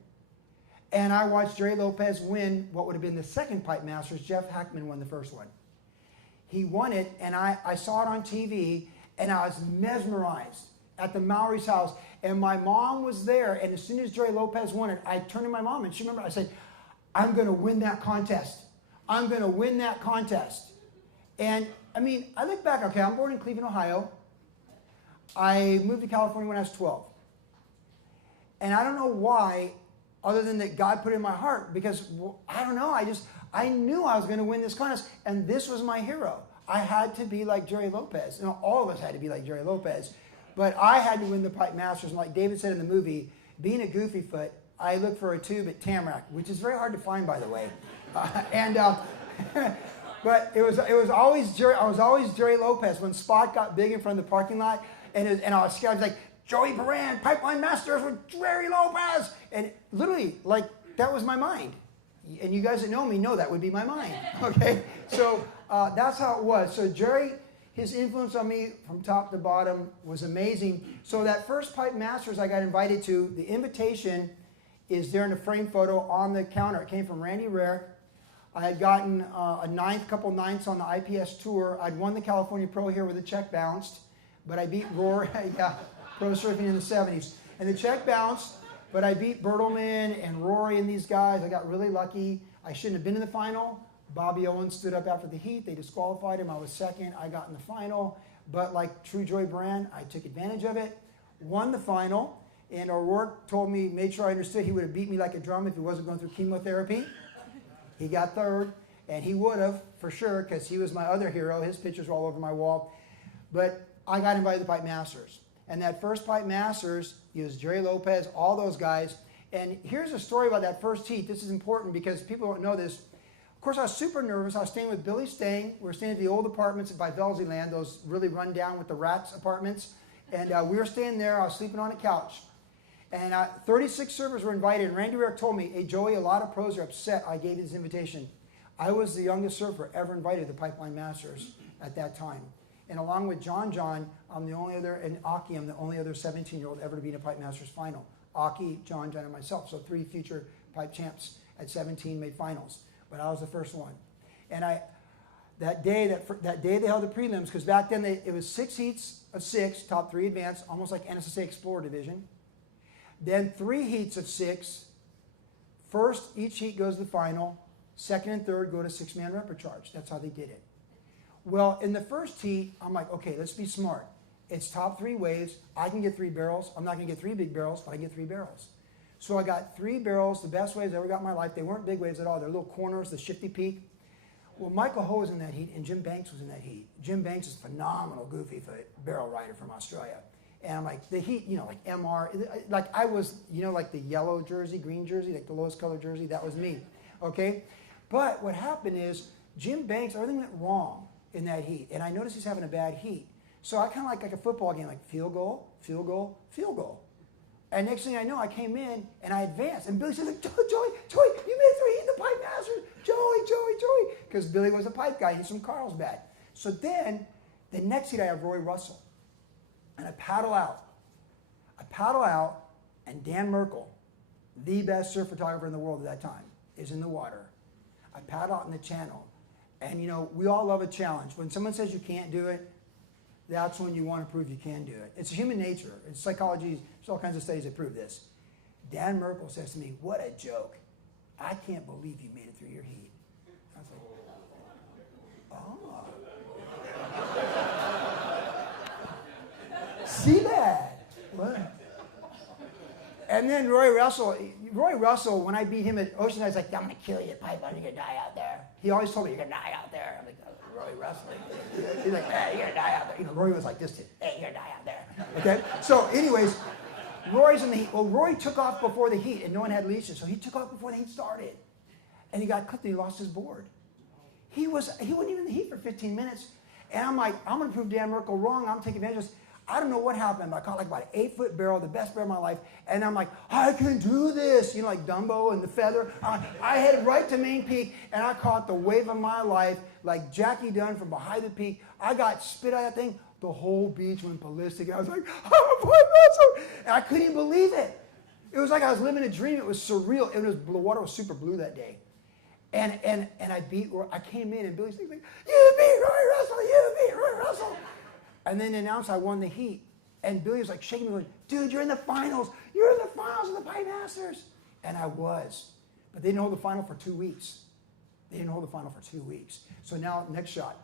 And I watched Jerry Lopez win what would have been the second Pipe Masters. Jeff Hackman won the first one. He won it, and I saw it on TV, and I was mesmerized at the Mallory's house. And my mom was there, and as soon as Jerry Lopez won it, I turned to my mom, and she remembered, I said, I'm going to win that contest. I'm going to win that contest. And, I mean, I look back, okay, I'm born in Cleveland, Ohio. I moved to California when I was 12. And I don't know why, other than that God put it in my heart, because, I don't know, I knew I was going to win this contest, and this was my hero. I had to be like Jerry Lopez. You know, all of us had to be like Jerry Lopez. But I had to win the Pipe Masters. And like David said in the movie, being a goofy foot, I looked for a tube at Tamarack, which is very hard to find, by the way. But it was always Jerry. I was always Jerry Lopez. When Spot got big in front of the parking lot, and I was scared, I was like, Joey Buran, Pipeline Masters with Jerry Lopez. And literally, like, that was my mind. And you guys that know me know that would be my mind. Okay? So that's how it was. So Jerry, his influence on me from top to bottom was amazing. So that first Pipe Masters I got invited to, the invitation is there in a frame photo on the counter. It came from Randy Rare. I had gotten a couple ninths on the IPS tour. I'd won the California Pro here with a check bounced, but I beat Rory, pro surfing in the 70s. And the check bounced, but I beat Bertelman and Rory and these guys. I got really lucky. I shouldn't have been in the final. Bobby Owens stood up after the heat. They disqualified him. I was second. I got in the final. But like true Joey Buran, I took advantage of it, won the final. And O'Rourke told me, made sure I understood he would have beat me like a drum if he wasn't going through chemotherapy. He got third, and he would have, for sure, because he was my other hero. His pictures were all over my wall. But I got invited to the Pipe Masters. And that first Pipe Masters, it was Jerry Lopez, all those guys. And here's a story about that first heat. This is important because people don't know this. Of course, I was super nervous. I was staying with Billy Stang. We were staying at the old apartments by Velzy Land, those really run down with the rats apartments. And we were staying there. I was sleeping on a couch. And 36 servers were invited, and Randy Rare told me, hey, Joey, a lot of pros are upset I gave you this invitation. I was the youngest server ever invited to the Pipeline Masters at that time. And along with John, I'm the only other, and Aki, I'm the only other 17-year-old ever to be in a Pipe Masters final. Aki, John, and myself. So 3 future Pipe champs at 17 made finals. But I was the first one. And that day they held the prelims, because back then it was 6 heats of 6, top 3 advanced, almost like NSSA Explorer Division. Then 3 heats of 6. First, each heat goes to the final. Second and third go to 6-man repecharge. That's how they did it. Well, in the first heat, I'm like, okay, let's be smart. It's top 3 waves. I can get 3 barrels. I'm not going to get 3 big barrels, but I can get 3 barrels. So I got 3 barrels, the best waves I ever got in my life. They weren't big waves at all. They're little corners, the shifty peak. Well, Michael Ho was in that heat, and Jim Banks was in that heat. Jim Banks is a phenomenal goofy foot barrel rider from Australia. And I'm like, the heat, like MR, like I was, like the yellow jersey, green jersey, like the lowest color jersey, that was me, okay? But what happened is Jim Banks, everything went wrong in that heat. And I noticed he's having a bad heat. So I kind of like a football game, like field goal, field goal, field goal. And next thing I know, I came in and I advanced. And Billy said, Joey, you made 3 heat in the Pipe Masters. Joey. Because Billy was a pipe guy. He's from Carlsbad. So then, the next heat I have Roy Russell. And I paddle out, and Dan Merkel, the best surf photographer in the world at that time, is in the water. I paddle out in the channel. And, we all love a challenge. When someone says you can't do it, that's when you want to prove you can do it. It's human nature. It's psychology. There's all kinds of studies that prove this. Dan Merkel says to me, what a joke. I can't believe you made it through your heat. I was like, oh. See that? What? And then Roy Russell, when I beat him at Oceanside, he's like, I'm going to kill you, Pipe, you're going to die out there. He always told me, you're going to die out there. I'm like, oh, Roy Russell. He's like, hey, you're going to die out there. Roy was like this, hey, you're going to die out there. Okay? So anyways, Roy's in the heat. Well, Roy took off before the heat, and no one had leashes, so he took off before the heat started. And he got clipped, and he lost his board. He wasn't even in the heat for 15 minutes. And I'm like, I'm going to prove Dan Merkel wrong. I'm taking advantage of this. I don't know what happened. I caught like about an 8-foot barrel, the best barrel of my life. And I'm like, I can do this. You know, like Dumbo and the feather. I headed right to Main Peak, and I caught the wave of my life like Jackie Dunn from behind the peak. I got spit out of that thing. The whole beach went ballistic. I was like, oh, my God. And I couldn't even believe it. It was like I was living a dream. It was surreal. The water was super blue that day. And I came in, and Billy's like, you beat Roy Russell, you beat Roy Russell. And then they announced I won the heat. And Billy was like shaking me, going, dude, you're in the finals. You're in the finals of the Pipe Masters. And I was. But they didn't hold the final for 2 weeks. So now, next shot.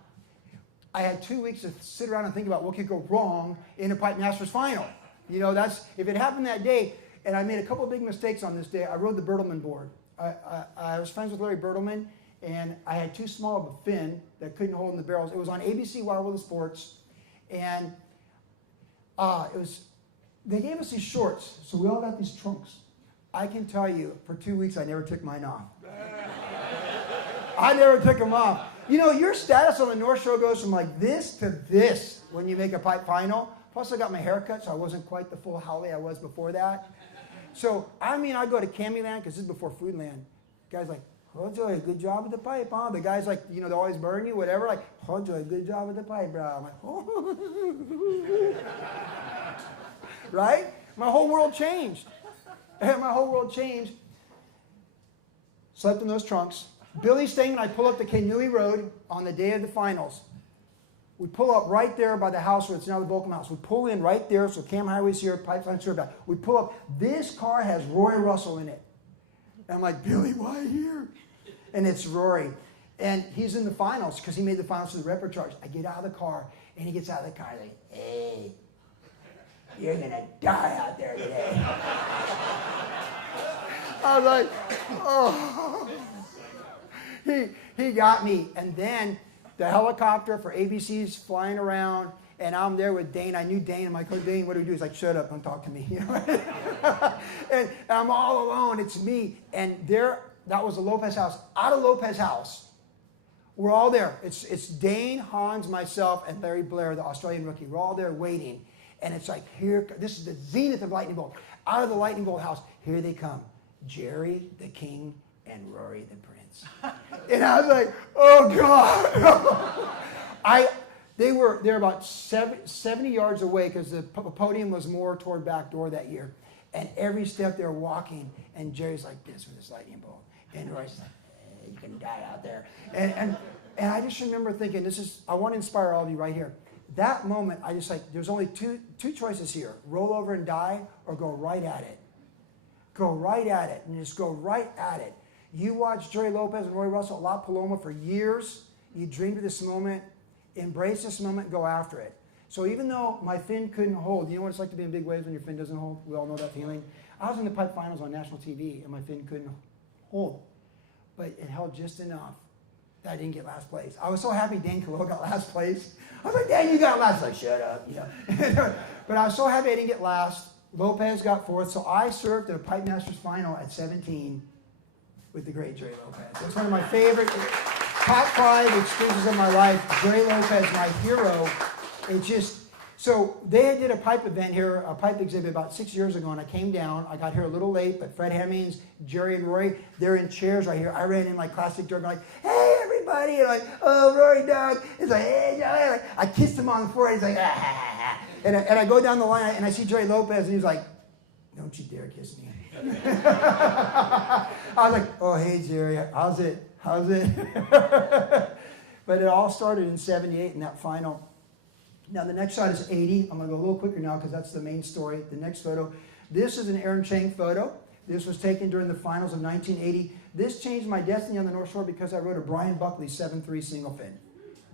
I had 2 weeks to sit around and think about what could go wrong in a Pipe Masters final. You know, if it happened that day, and I made a couple of big mistakes on this day, I rode the Bertelsmann board. I was friends with Larry Bertelsmann, and I had too small of a fin that couldn't hold in the barrels. It was on ABC Wild World of Sports. And they gave us these shorts, so we all got these trunks. I can tell you, for 2 weeks, I never took mine off. I never took them off. You know, your status on the North Shore goes from like this to this when you make a pipe final. Plus, I got my hair cut, so I wasn't quite the full Holly I was before that. So, I go to Cammyland, because this is before Foodland. Guys like, oh, Joey, good job with the pipe, huh? The guys like, you know, they always burn you, whatever. Like, oh, Joey, good job with the pipe, bro. I'm like, oh. Right? My whole world changed. Slept in those trunks. Billy's staying, and I pull up the Kainui Road on the day of the finals. We pull up right there by the house where it's now the Volcom House. We pull in right there, so Cam Highway's here, Pipeline's here back. We pull up. This car has Roy Russell in it. And I'm like, Billy, why here? And it's Rory. And he's in the finals because he made the finals for the repertoire. I get out of the car, and he gets out of the car like, hey, you're going to die out there today. I was like, oh. He got me. And then the helicopter for ABC's flying around, and I'm there with Dane. I knew Dane. I'm like, oh, Dane, what do we do? He's like, shut up, don't talk to me. You know? And I'm all alone. It's me. And that was the Lopez house. Out of Lopez house, we're all there. It's Dane, Hans, myself, and Larry Blair, the Australian rookie. We're all there waiting. And it's like, this is the zenith of Lightning Bolt. Out of the Lightning Bolt house, here they come. Jerry, the King, and Rory, the Prince. And I was like, oh, God. They're about 70 yards away because the podium was more toward back door that year. And every step they're walking, and Jerry's like this with his lightning bolt. And Roy's like, hey, you can die out there. And I just remember thinking, I want to inspire all of you right here. That moment, I just there's only two choices here. Roll over and die, or go right at it. Go right at it, and just go right at it. You watched Jerry Lopez and Roy Russell at La Paloma for years. You dreamed of this moment. Embrace this moment and go after it. So even though my fin couldn't hold, you know what it's like to be in big waves when your fin doesn't hold? We all know that feeling. I was in the pipe finals on national TV, and my fin couldn't hold. But it held just enough that I didn't get last place. I was so happy Dane Khalil got last place. I was like, Dane, you got last. Like, shut up. You know. But I was so happy I didn't get last. Lopez got fourth, so I served at a Pipe Masters final at 17 with the great Jerry Lopez. That's one of my favorite top 5 experiences of my life. Jerry Lopez, my hero. So they did a pipe event here, a pipe exhibit about 6 years ago, and I came down. I got here a little late, but Fred Hemmings, Jerry, and Rory, they're in chairs right here. I ran in like classic Dirk, like, hey, everybody, and like, oh, Rory, Doug. He's like, hey, Jerry. I kissed him on the forehead. He's like, ah. And I go down the line, and I see Jerry Lopez, and he's like, don't you dare kiss me. I was like, oh, hey, Jerry, how's it? But it all started in 78 in that final. Now, the next shot is 80. I'm going to go a little quicker now because that's the main story. The next photo. This is an Aaron Chang photo. This was taken during the finals of 1980. This changed my destiny on the North Shore because I rode a Brian Buckley 7.3 single fin.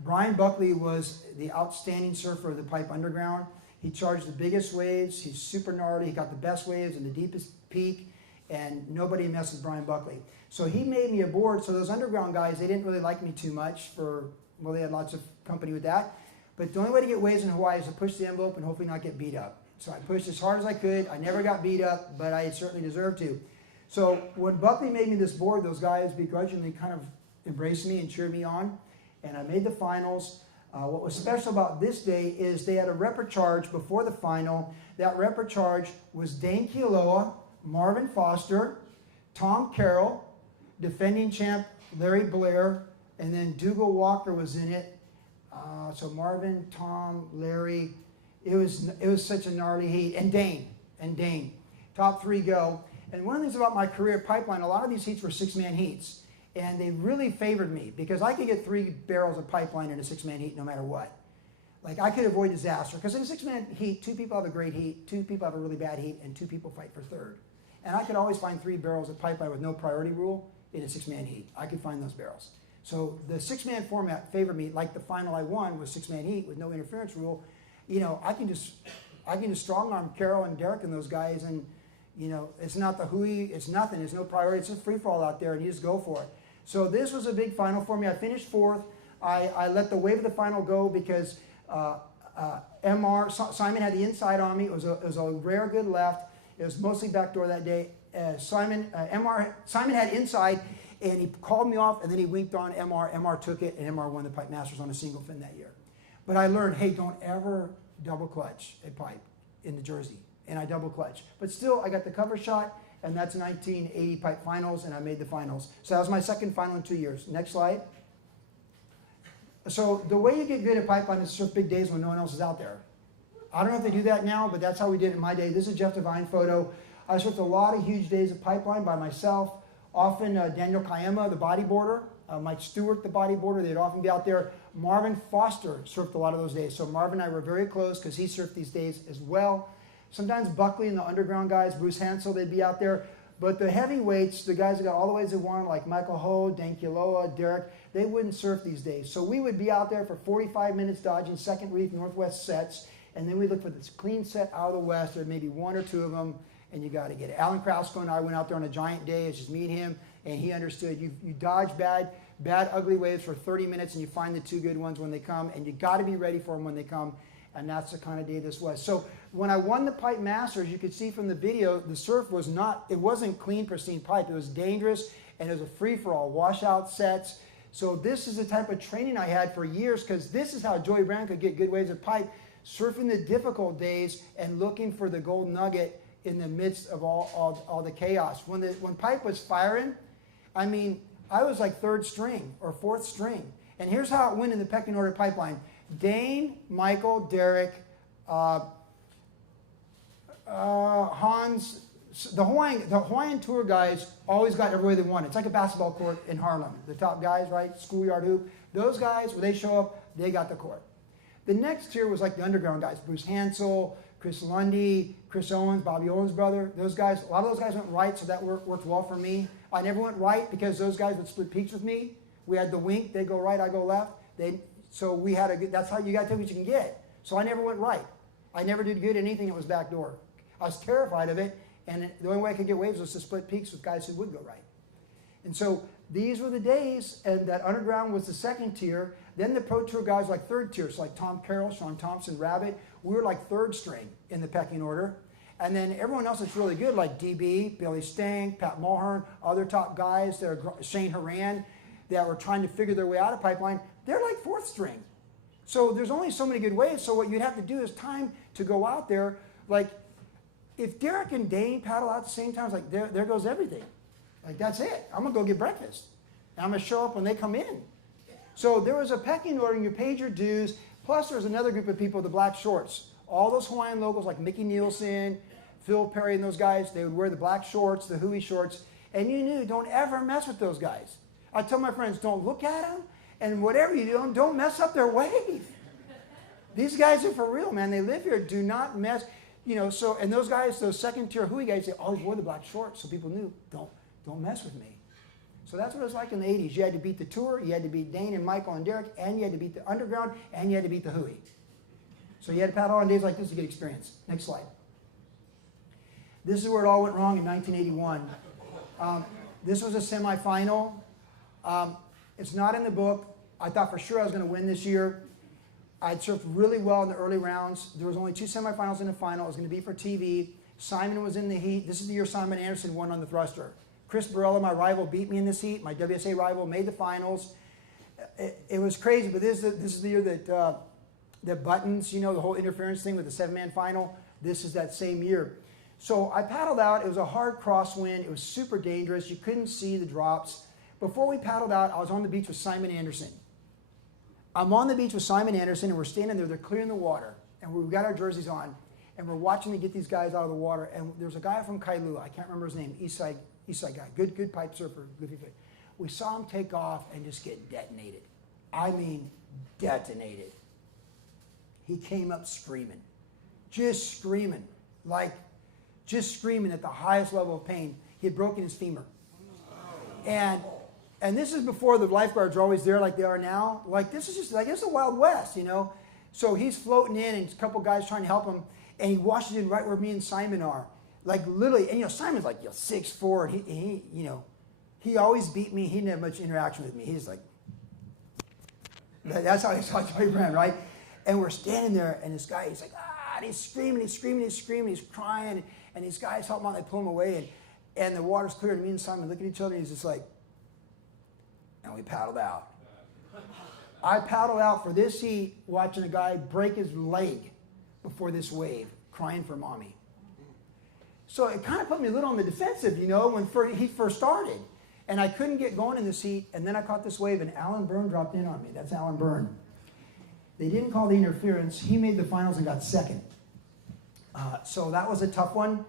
Brian Buckley was the outstanding surfer of the Pipe Underground. He charged the biggest waves. He's super gnarly. He got the best waves and the deepest peak, and nobody messed with Brian Buckley. So he made me a board. So those underground guys, they didn't really like me too much they had lots of company with that. But the only way to get waves in Hawaii is to push the envelope and hopefully not get beat up. So I pushed as hard as I could. I never got beat up, but I certainly deserved to. So when Buckley made me this board, those guys begrudgingly kind of embraced me and cheered me on. And I made the finals. What was special about this day is they had a repercharge before the final. That repercharge was Dane Kealoha, Marvin Foster, Tom Carroll, defending champ Larry Blair, and then Dougal Walker was in it. So Marvin, Tom, Larry, it was such a gnarly heat, and Dane. Top three go. And one of the things about my career at Pipeline, a lot of these heats were 6-man heats. And they really favored me because I could get 3 barrels of pipeline in a 6-man heat no matter what. Like, I could avoid disaster because in a 6-man heat, 2 people have a great heat, 2 people have a really bad heat, and 2 people fight for third. And I could always find 3 barrels of pipeline with no priority rule in a 6-man heat. I could find those barrels. So the 6-man format favored me. Like the final I won was 6-man heat with no interference rule. You know, I can just strong arm Carroll and Derek and those guys, and you know, it's not the hooey, it's nothing, it's no priority, it's a free for all out there, and you just go for it. So this was a big final for me. I finished 4th. I let the wave of the final go because Simon had the inside on me. It was a rare good left. It was mostly backdoor that day. Simon had inside, and he called me off, and then he winked on MR. MR took it, and MR won the Pipe Masters on a single fin that year. But I learned, hey, don't ever double clutch a pipe in the Jersey. And I double clutch. But still, I got the cover shot, and that's 1980 Pipe Finals, and I made the finals. So that was my second final in 2 years. Next slide. So the way you get good at pipeline is to surf big days when no one else is out there. I don't know if they do that now, but that's how we did it in my day. This is a Jeff Devine photo. I surfed a lot of huge days of pipeline by myself. Often Daniel Kayema, the bodyboarder, Mike Stewart, the bodyboarder, they'd often be out there. Marvin Foster surfed a lot of those days. So Marvin and I were very close because he surfed these days as well. Sometimes Buckley and the underground guys, Bruce Hansel, they'd be out there. But the heavyweights, the guys that got all the ways they wanted, like Michael Ho, Dan Kealoha, Derek, they wouldn't surf these days. So we would be out there for 45 minutes dodging second reef northwest sets, and then we'd look for this clean set out of the west. There'd maybe 1 or 2 of them, and you got to get it. Alan Krasko and I went out there on a giant day. It's just me and him, and he understood. You dodge bad, ugly waves for 30 minutes, and you find the 2 good ones when they come, and you got to be ready for them when they come. And that's the kind of day this was. So when I won the Pipe Masters, you could see from the video, the surf was it wasn't clean, pristine pipe. It was dangerous, and it was a free-for-all, washout sets. So this is the type of training I had for years, because this is how Joey Brown could get good waves of pipe, surfing the difficult days and looking for the gold nugget in the midst of all the chaos. When pipe was firing, I mean, I was like 3rd string or 4th string. And here's how it went in the pecking order pipeline. Dane, Michael, Derek, Hans, the Hawaiian Tour guys always got every way they wanted. It's like a basketball court in Harlem. The top guys, right? Schoolyard hoop. Those guys, when they show up, they got the court. The next tier was like the underground guys. Bruce Hansel, Chris Lundy, Chris Owens, Bobby Owens' brother. Those guys, a lot of those guys went right, so that worked well for me. I never went right because those guys would split peaks with me. We had the wink. They go right, I go left. So we had that's how you got to take what you can get. So I never went right. I never did good at anything that was backdoor. I was terrified of it, and the only way I could get waves was to split peaks with guys who would go right. And so these were the days, and that underground was the 2nd tier. Then the Pro Tour guys were like 3rd tier, so like Tom Carroll, Sean Thompson, Rabbit. We were like 3rd string in the pecking order. And then everyone else that's really good, like DB, Billy Stank, Pat Mulhern, other top guys, Shane Horan, that were trying to figure their way out of pipeline, they're like 4th string. So there's only so many good waves. So what you'd have to do is time to go out there. Like if Derek and Dane paddle out at the same time, it's like there goes everything. Like that's it. I'm going to go get breakfast. And I'm going to show up when they come in. So there was a pecking order and you paid your dues. Plus there was another group of people, the black shorts. All those Hawaiian locals like Mickey Nielsen, Phil Perry and those guys, they would wear the black shorts, the Hui shorts. And you knew, don't ever mess with those guys. I tell my friends, don't look at them. And whatever you do, don't mess up their wave. These guys are for real, man. They live here. Do not mess. So, and those guys, those 2nd tier Hui guys, they always wore the black shorts. So people knew, don't mess with me. So that's what it was like in the 80s. You had to beat the Tour, you had to beat Dane and Michael and Derek, and you had to beat the underground, and you had to beat the Hui. So you had to paddle on days like this to get experience. Next slide. This is where it all went wrong in 1981. This was a semifinal. It's not in the book. I thought for sure I was going to win this year. I'd surfed really well in the early rounds. There was only 2 semifinals in the final. It was going to be for TV. Simon was in the heat. This is the year Simon Anderson won on the thruster. Chris Barella, my rival, beat me in this heat. My WSA rival made the finals. it was crazy, but this is the year that the Buttons, the whole interference thing with the 7-man final, this is that same year. So I paddled out. It was a hard crosswind. It was super dangerous. You couldn't see the drops. Before we paddled out, I was on the beach with Simon Anderson. I'm on the beach with Simon Anderson, and we're standing there. They're clearing the water, and we've got our jerseys on, and we're watching to get these guys out of the water. And there's a guy from Kailua. I can't remember his name. East side guy. Good pipe surfer. Goofy fit. We saw him take off and just get detonated. I mean, detonated. He came up screaming. Just screaming at the highest level of pain. He had broken his femur. And this is before the lifeguards are always there like they are now. Like, this is just like, it's the Wild West, So he's floating in, and a couple guys trying to help him, and he washes in right where me and Simon are. Like, literally, and Simon's like 6'4", and he always beat me. He didn't have much interaction with me. He's like, that's how he saw Joey Brand, right? And we're standing there, and this guy, he's like, and he's screaming, he's crying, and these guys help him out, they pull him away, and the water's clear, and me and Simon look at each other, and he's just like, and we paddled out. I paddled out for this heat, watching a guy break his leg before this wave, crying for mommy. So it kind of put me a little on the defensive, when he first started. And I couldn't get going in this heat, and then I caught this wave, and Alan Byrne dropped in on me. That's Alan Byrne. They didn't call the interference. He made the finals and got second. So that was a tough one.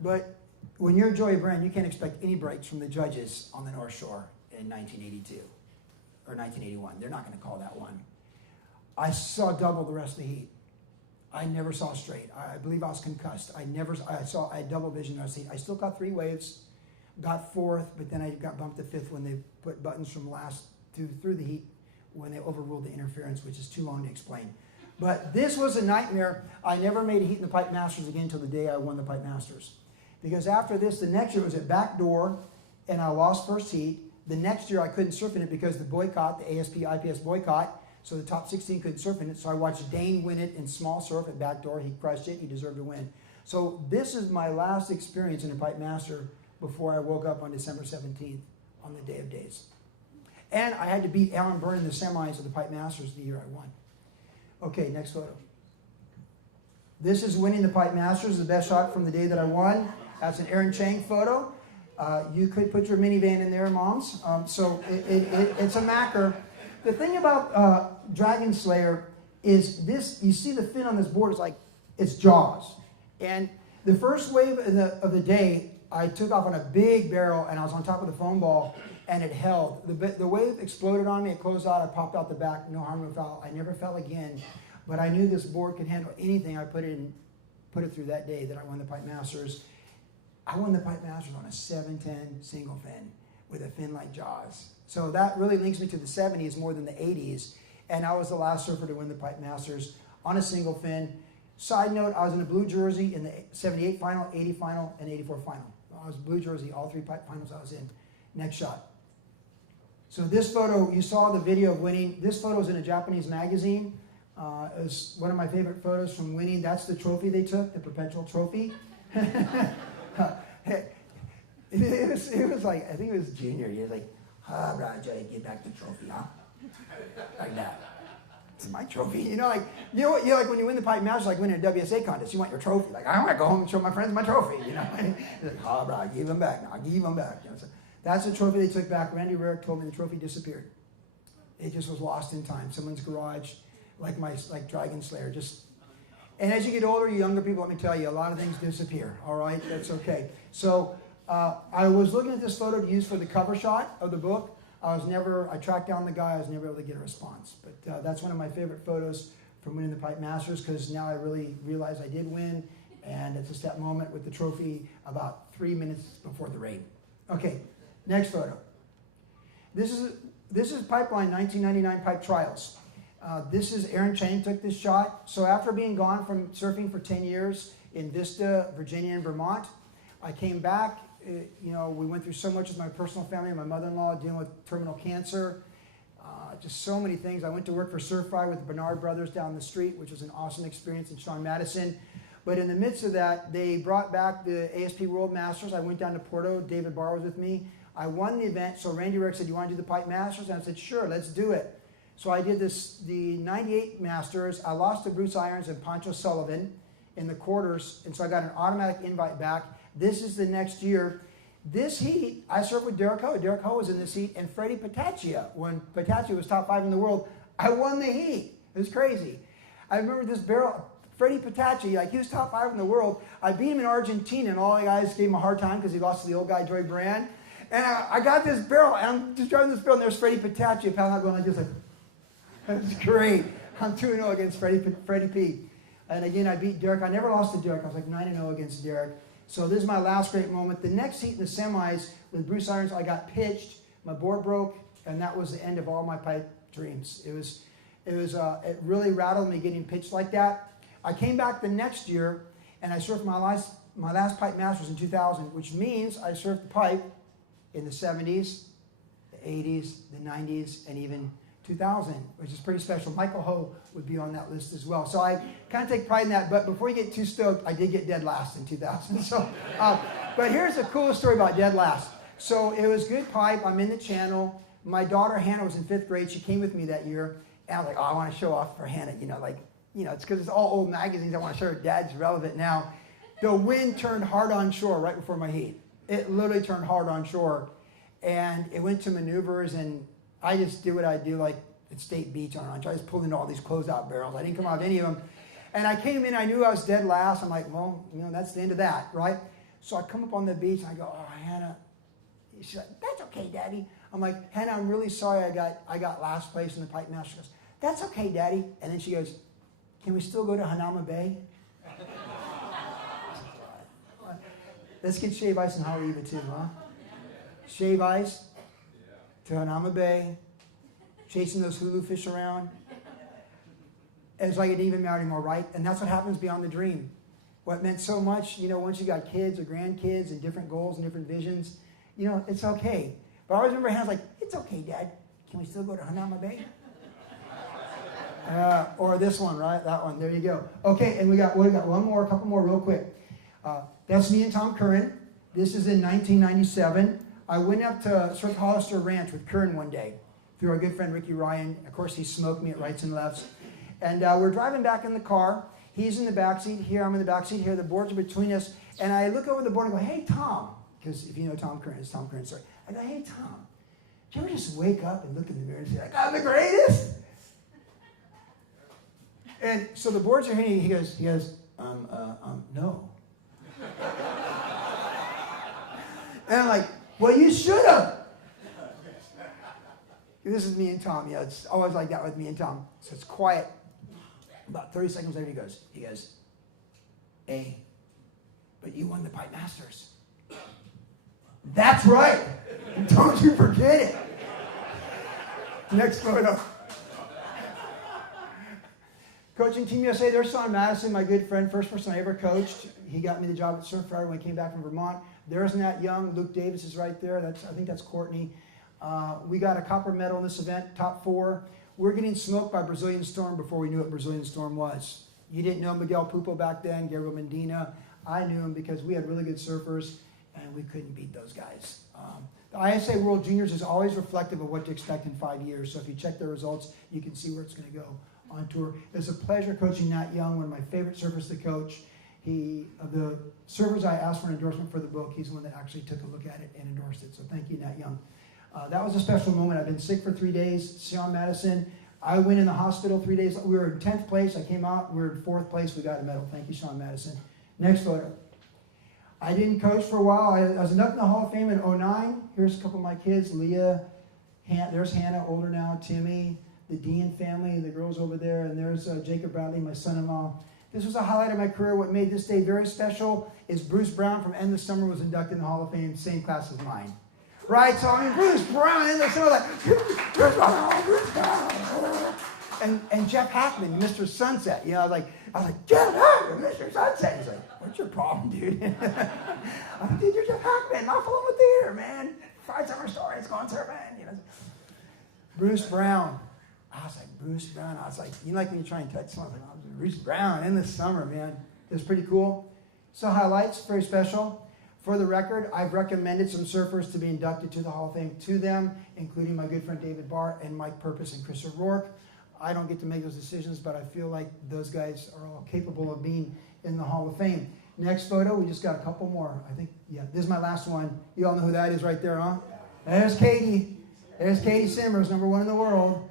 But when you're Joey Brand, you can't expect any breaks from the judges on the North Shore in 1982 or 1981. They're not going to call that one. I saw double the rest of the heat. I never saw straight. I believe I was concussed. I had double vision the rest of the heat. I still caught 3 waves, got 4th, but then I got bumped to 5th when they put Buttons from last through the heat when they overruled the interference, which is too long to explain. But this was a nightmare. I never made a heat in the Pipe Masters again until the day I won the Pipe Masters. Because after this, the next year was at Backdoor, and I lost first heat. The next year I couldn't surf in it because the boycott, the ASP IPS boycott, so the top 16 couldn't surf in it. So I watched Dane win it in small surf at Backdoor. He crushed it. He deserved to win. So this is my last experience in a Pipe Master before I woke up on December 17th on the day of days. And I had to beat Alan Byrne in the semis of the Pipe Masters the year I won. Okay, next photo. This is winning the Pipe Masters, the best shot from the day that I won. That's an Aaron Chang photo. You could put your minivan in there, moms. So it's a Macker. The thing about Dragon Slayer is this, you see the fin on this board is like, it's Jaws. And the first wave of the day, I took off on a big barrel, and I was on top of the foam ball, and it held. The wave exploded on me, it closed out, I popped out the back, no harm, no foul. I never fell again, but I knew this board could handle anything I put it through that day that I won the Pipe Masters. I won the Pipe Masters on a 710 single fin with a fin like Jaws. So that really links me to the 70s more than the 80s, and I was the last surfer to win the Pipe Masters on a single fin. Side note, I was in a blue jersey in the 78 final, 80 final, and 84 final. I was blue jersey, all 3 Pipe finals I was in. Next shot. So this photo, you saw the video of winning. This photo was in a Japanese magazine. It was one of my favorite photos from winning. That's the trophy they took, the perpetual trophy. It was like, I think it was junior. He was like, Joey, get back the trophy, huh? Like that. It's my trophy. You know like when you win the Pipe Masters, like winning a WSA contest, you want your trophy. Like, I want to go home and show my friends my trophy, He's like, bro, give him back. Now, give him back. So that's the trophy they took back. Randy Rarick told me the trophy disappeared. It just was lost in time. Someone's garage, like Dragon Slayer. And as you get older, you younger people, let me tell you, a lot of things disappear. All right, that's okay. So I was looking at this photo to use for the cover shot of the book. I tracked down the guy. I was never able to get a response. But that's one of my favorite photos from winning the Pipe Masters, because now I really realize I did win, and it's a step moment with the trophy about 3 minutes before the rain. Okay, next photo. This is Pipeline 1999 Pipe Trials. This is Aaron Chang took this shot. So after being gone from surfing for 10 years in Vista, Virginia, and Vermont, I came back. We went through so much with my personal family, my mother-in-law dealing with terminal cancer, just so many things. I went to work for Surf Fry with the Bernard brothers down the street, which was an awesome experience in Sean Madison. But in the midst of that, they brought back the ASP World Masters. I went down to Porto. David Barr was with me. I won the event. So Randy Rarick said, "You want to do the Pipe Masters?" And I said, "Sure, let's do it." So I did the 98 Masters. I lost to Bruce Irons and Pancho Sullivan in the quarters, and so I got an automatic invite back. This is the next year. This heat, I surfed with Derek Ho. Derek Ho was in this heat, and Freddie Pataccia, when Pataccia was top 5 in the world, I won the heat. It was crazy. I remember this barrel, Freddie Pataccia, like he was top 5 in the world. I beat him in Argentina, and all the guys gave him a hard time because he lost to the old guy, Joey Buran. And I got this barrel, and I'm just driving this barrel, and there's Freddie Pataccia, paddling out going like this, like, that's great. I'm 2-0 against Freddie P. And again, I beat Derek. I never lost to Derek. I was like 9-0 against Derek. So this is my last great moment. The next heat in the semis with Bruce Irons, I got pitched. My board broke, and that was the end of all my pipe dreams. It really rattled me getting pitched like that. I came back the next year, and I surfed my last pipe masters in 2000, which means I surfed the pipe in the 70s, the 80s, the 90s, and even 2000, which is pretty special. Michael Ho would be on that list as well. So I kind of take pride in that. But before you get too stoked, I did get dead last in 2000. So, but here's the coolest story about dead last. So it was good pipe. I'm in the channel. My daughter Hannah was in 5th grade. She came with me that year. And I was like, oh, I want to show off for Hannah. It's because it's all old magazines. I want to show her Dad's relevant now. The wind turned hard on shore right before my heat. It literally turned hard on shore. And it went to maneuvers, and I just did what I do like at State Beach on Rancho. I just pulled in all these closeout barrels. I didn't come out of any of them. And I came in, I knew I was dead last. I'm like, well, that's the end of that, right? So I come up on the beach, and I go, oh, Hannah. She's like, that's okay, Daddy. I'm like, Hannah, I'm really sorry I got last place in the pipe master. She goes, that's okay, Daddy. And then she goes, can we still go to Hanama Bay? Let's get shave ice and Haleiwa too, huh? Shave ice to Hanama Bay, chasing those hulu fish around. It's like it didn't even matter anymore, right? And that's what happens beyond the dream. What meant so much, once you got kids or grandkids and different goals and different visions, it's okay. But I always remember Hannah's like, it's okay, Dad. Can we still go to Hanama Bay? Or this one, right? That one. There you go. Okay, and we got one more, a couple more real quick. That's me and Tom Curran. This is in 1997. I went up to Surf Hollister Ranch with Curran one day through our good friend Ricky Ryan. Of course, he smoked me at rights and lefts. And we're driving back in the car. He's in the back seat here. I'm in the back seat here. The boards are between us. And I look over the board and go, hey, Tom. Because if you know Tom Curran, it's Tom Curran's story. I go, hey, Tom, did you ever just wake up and look in the mirror and say, like, I'm the greatest? And so the boards are here. He goes, no. And I'm like, well, you should have. This is me and Tom. It's always like that with me and Tom. So it's quiet. About 30 seconds later, he goes, hey, but you won the Pipe Masters. That's right. Don't you forget it. Next photo. Coaching Team USA, there's Sean Madison, my good friend, first person I ever coached. He got me the job at Surf Friday when I came back from Vermont. There's Nat Young. Luke Davis is right there. I think that's Courtney. We got a copper medal in this event, top 4. We're getting smoked by Brazilian Storm before we knew what Brazilian Storm was. You didn't know Miguel Pupo back then, Gabriel Medina. I knew him because we had really good surfers, and we couldn't beat those guys. The ISA World Juniors is always reflective of what to expect in 5 years. So if you check the results, you can see where it's going to go on tour. It's a pleasure coaching Nat Young, one of my favorite surfers to coach. Of the surfers I asked for an endorsement for the book, he's the one that actually took a look at it and endorsed it. So thank you, Nat Young. That was a special moment. I've been sick for 3 days. Sean Madison, I went in the hospital 3 days. We were in 10th place. I came out. We were in 4th place. We got a medal. Thank you, Sean Madison. Next photo. I didn't coach for a while. I was inducted in the Hall of Fame in 2009. Here's a couple of my kids. Leah, there's Hannah, older now. Timmy, the Dean family, the girls over there. And there's Jacob Bradley, my son-in-law. This was a highlight of my career. What made this day very special is Bruce Brown from Endless Summer was inducted in the Hall of Fame, same class as mine. Right? So I mean, Bruce Brown, Endless Summer, like, Bruce Brown. And Jeff Hackman, Mr. Sunset. I was like, Jeff Hackman, Mr. Sunset. He's like, what's your problem, dude? I'm like, dude, you're Jeff Hackman, not from the theater, man. Fried Summer Story, it's going surfing. Bruce Brown. I was like, Bruce Brown. I was like, like when you try and touch someone, I was like, Bruce Brown, Endless Summer, man. It was pretty cool. So highlights, very special. For the record, I've recommended some surfers to be inducted to the Hall of Fame to them, including my good friend David Barr and Mike Purpose and Chris O'Rourke. I don't get to make those decisions, but I feel like those guys are all capable of being in the Hall of Fame. Next photo, we just got a couple more. I think, yeah, this is my last one. You all know who that is right there, huh? There's Katie. There's Katie Simmers, #1 in the world.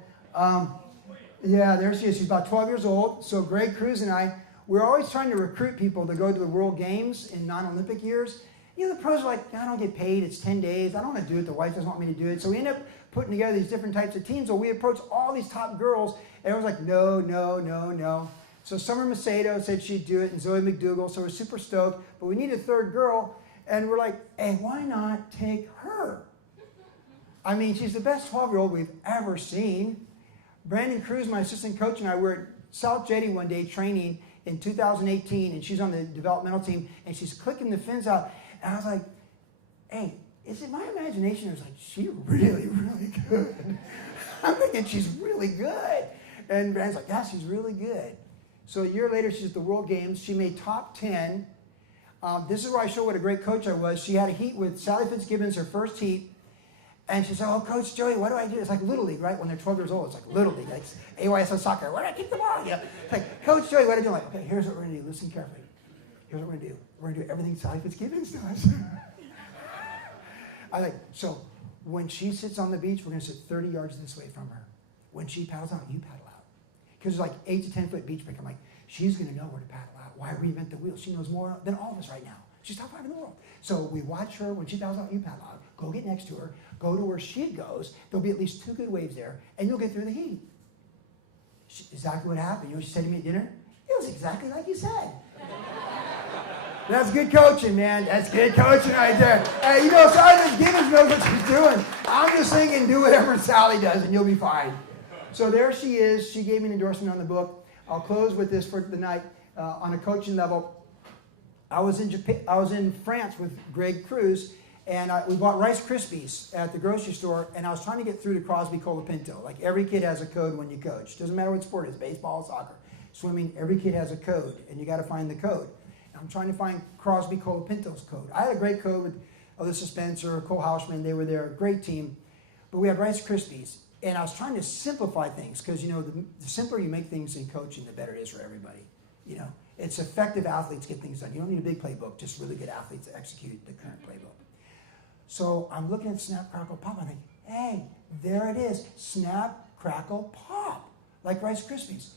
Yeah, there she is. She's about 12 years old. So Greg Cruz and I, we're always trying to recruit people to go to the World Games in non-Olympic years. You know, the pros are like, I don't get paid. It's 10 days. I don't want to do it. The wife doesn't want me to do it. So we end up putting together these different types of teams. So we approach all these top girls. And everyone's like, no, no, no, no. So Summer Macedo said she'd do it, and Zoe McDougal. So we're super stoked. But we need a third girl. And we're like, hey, why not take her? I mean, she's the best 12-year-old we've ever seen. Brandon Cruz, my assistant coach, and I were at South Jetty one day training in 2018, and she's on the developmental team, and she's clicking the fins out. And I was like, hey, is it my imagination? Or is like, she's really, really good. I'm thinking she's really good. And Brandon's like, yeah, she's really good. So a year later, she's at the World Games. She made top 10. This is where I show what a great coach I was. She had a heat with Sally Fitzgibbons, her first heat. And she said, oh, Coach Joey, what do I do? It's like Little League, right? When they're 12 years old, it's like Little League, like AYSO soccer. Where do I kick the ball? Yeah. It's like, Coach Joey, what do I do? I'm like, okay, here's what we're going to do. Listen carefully. Here's what we're going to do. We're going to do everything Sally Fitzgibbons does. I like, so when she sits on the beach, we're going to sit 30 yards this way from her. When she paddles out, you paddle out. Because it's like 8 to 10 foot beach break. I'm like, she's going to know where to paddle out. Why reinvent the wheel? She knows more than all of us right now. She's top 5 in the world. So we watch her. When she paddles out, you paddle out. Go get next to her. Go to where she goes. There'll be at least 2 good waves there, and you'll get through the heat. Exactly what happened. You know what she said to me at dinner? It was exactly like you said. That's good coaching, man. That's good coaching right there. Hey, you know, Sally Fitzgibbons knows what she's doing. I'm just thinking, do whatever Sally does, and you'll be fine. So there she is. She gave me an endorsement on the book. I'll close with this for the night. On a coaching level, I was in France with Greg Cruz, and we bought Rice Krispies at the grocery store, and I was trying to get through to Crosby Colapinto. Like every kid has a code when you coach. Doesn't matter what sport it is, baseball, soccer, swimming, every kid has a code, and you got to find the code. And I'm trying to find Crosby Colapinto's code. I had a great code with Alyssa Spencer, Cole Houshman. They were there, great team. But we had Rice Krispies, and I was trying to simplify things because, you know, the simpler you make things in coaching, the better it is for everybody. You know, it's effective athletes get things done. You don't need a big playbook, just really good athletes to execute the current playbook. So I'm looking at Snap, Crackle, Pop. I think, hey, there it is. Snap, Crackle, Pop. Like Rice Krispies.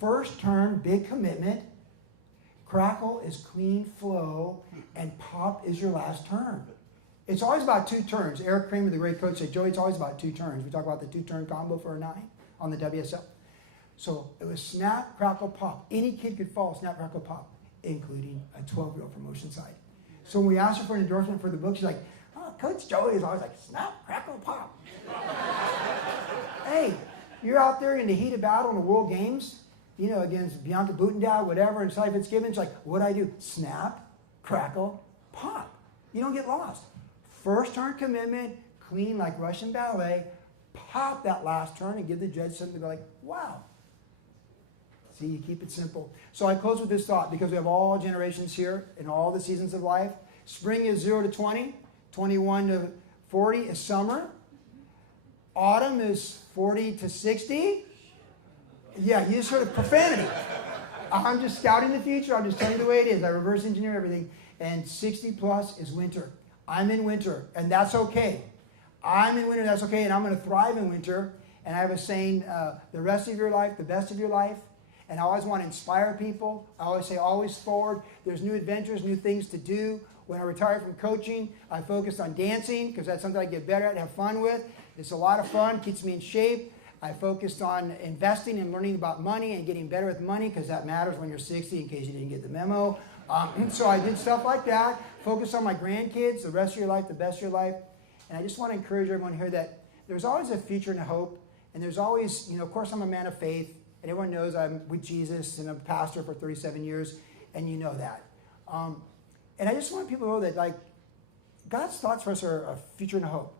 First turn, big commitment. Crackle is clean flow. And Pop is your last turn. It's always about 2 turns. Eric Kramer, the great coach, said, Joey, it's always about 2 turns. We talk about the 2-turn combo for a 9 on the WSL. So it was Snap, Crackle, Pop. Any kid could follow Snap, Crackle, Pop, including a 12-year-old from Oceanside. So when we asked her for an endorsement for the book, she's like, oh, Coach Joey is always like, Snap, Crackle, Pop. Hey, you're out there in the heat of battle in the World Games, you know, against Bianca Butendow, whatever, and Sally Fitzgibbons. Like, what do I do? Snap, Crackle, Pop. You don't get lost. First turn commitment, clean like Russian ballet, pop that last turn and give the judge something to go like, wow. See, you keep it simple. So I close with this thought because we have all generations here in all the seasons of life. Spring is 0 to 20. 21 to 40 is summer. Autumn is 40 to 60. Yeah, you just heard of profanity. I'm just scouting the future. I'm just telling you the way it is. I reverse engineer everything. And 60 plus is winter. I'm in winter, and that's okay. I'm in winter, that's okay, and I'm going to thrive in winter. And I have a saying, the rest of your life, the best of your life. And I always want to inspire people. I always say, always forward. There's new adventures, new things to do. When I retired from coaching, I focused on dancing because that's something I get better at and have fun with. It's a lot of fun, keeps me in shape. I focused on investing and learning about money and getting better with money because that matters when you're 60 in case you didn't get the memo. So I did stuff like that. Focus on my grandkids, the rest of your life, the best of your life. And I just want to encourage everyone here that there's always a future and a hope. And there's always, you know, of course I'm a man of faith. And everyone knows I'm with Jesus and I'm a pastor for 37 years. And you know that. And I just want people to know that, like, God's thoughts for us are a future and a hope.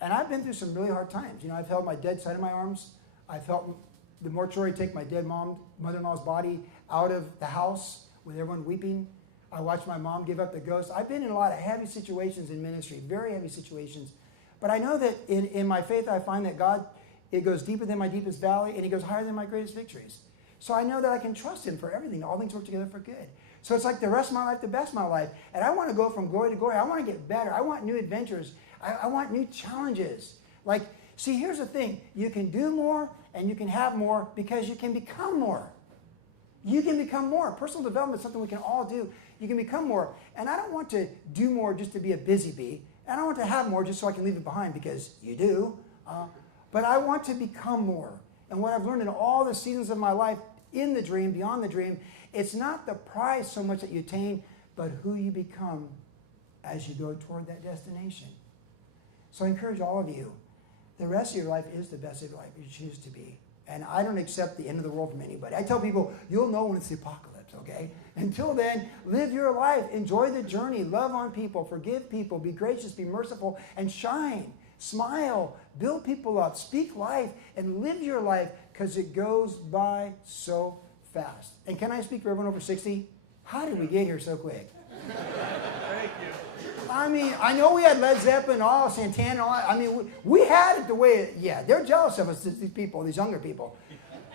And I've been through some really hard times. You know, I've held my dead son in my arms. I've helped the mortuary take my dead mother-in-law's body out of the house with everyone weeping. I watched my mom give up the ghost. I've been in a lot of heavy situations in ministry, very heavy situations. But I know that in my faith, I find that God, it goes deeper than my deepest valley, and he goes higher than my greatest victories. So I know that I can trust him for everything. All things work together for good. So it's like the rest of my life, the best of my life. And I want to go from glory to glory. I want to get better. I want new adventures. I want new challenges. Like, see, here's the thing. You can do more and you can have more because you can become more. You can become more. Personal development is something we can all do. You can become more. And I don't want to do more just to be a busy bee. And I don't want to have more just so I can leave it behind, because you do. But I want to become more. And what I've learned in all the seasons of my life, in the dream, beyond the dream, it's not the prize so much that you attain, but who you become as you go toward that destination. So I encourage all of you, the rest of your life is the best of your life you choose to be. And I don't accept the end of the world from anybody. I tell people, you'll know when it's the apocalypse, okay? Until then, live your life. Enjoy the journey. Love on people. Forgive people. Be gracious. Be merciful. And shine. Smile. Build people up. Speak life. And live your life, because it goes by so fast. And can I speak for everyone over 60? How did we get here so quick? Thank you. I mean, I know we had Led Zeppelin, all Santana, and all that. I mean, we had it the way, they're jealous of us, these people, these younger people.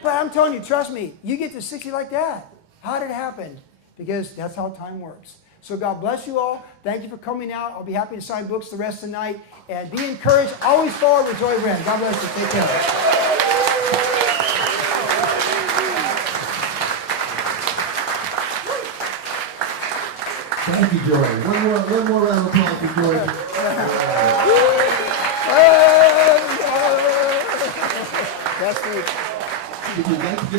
But I'm telling you, trust me, you get to 60 like that. How did it happen? Because that's how time works. So God bless you all. Thank you for coming out. I'll be happy to sign books the rest of the night. And be encouraged. Always forward with Joy Brand. God bless you. Take care. Thank you, Joy. One more round of applause for Joy. That's great. Did you like to get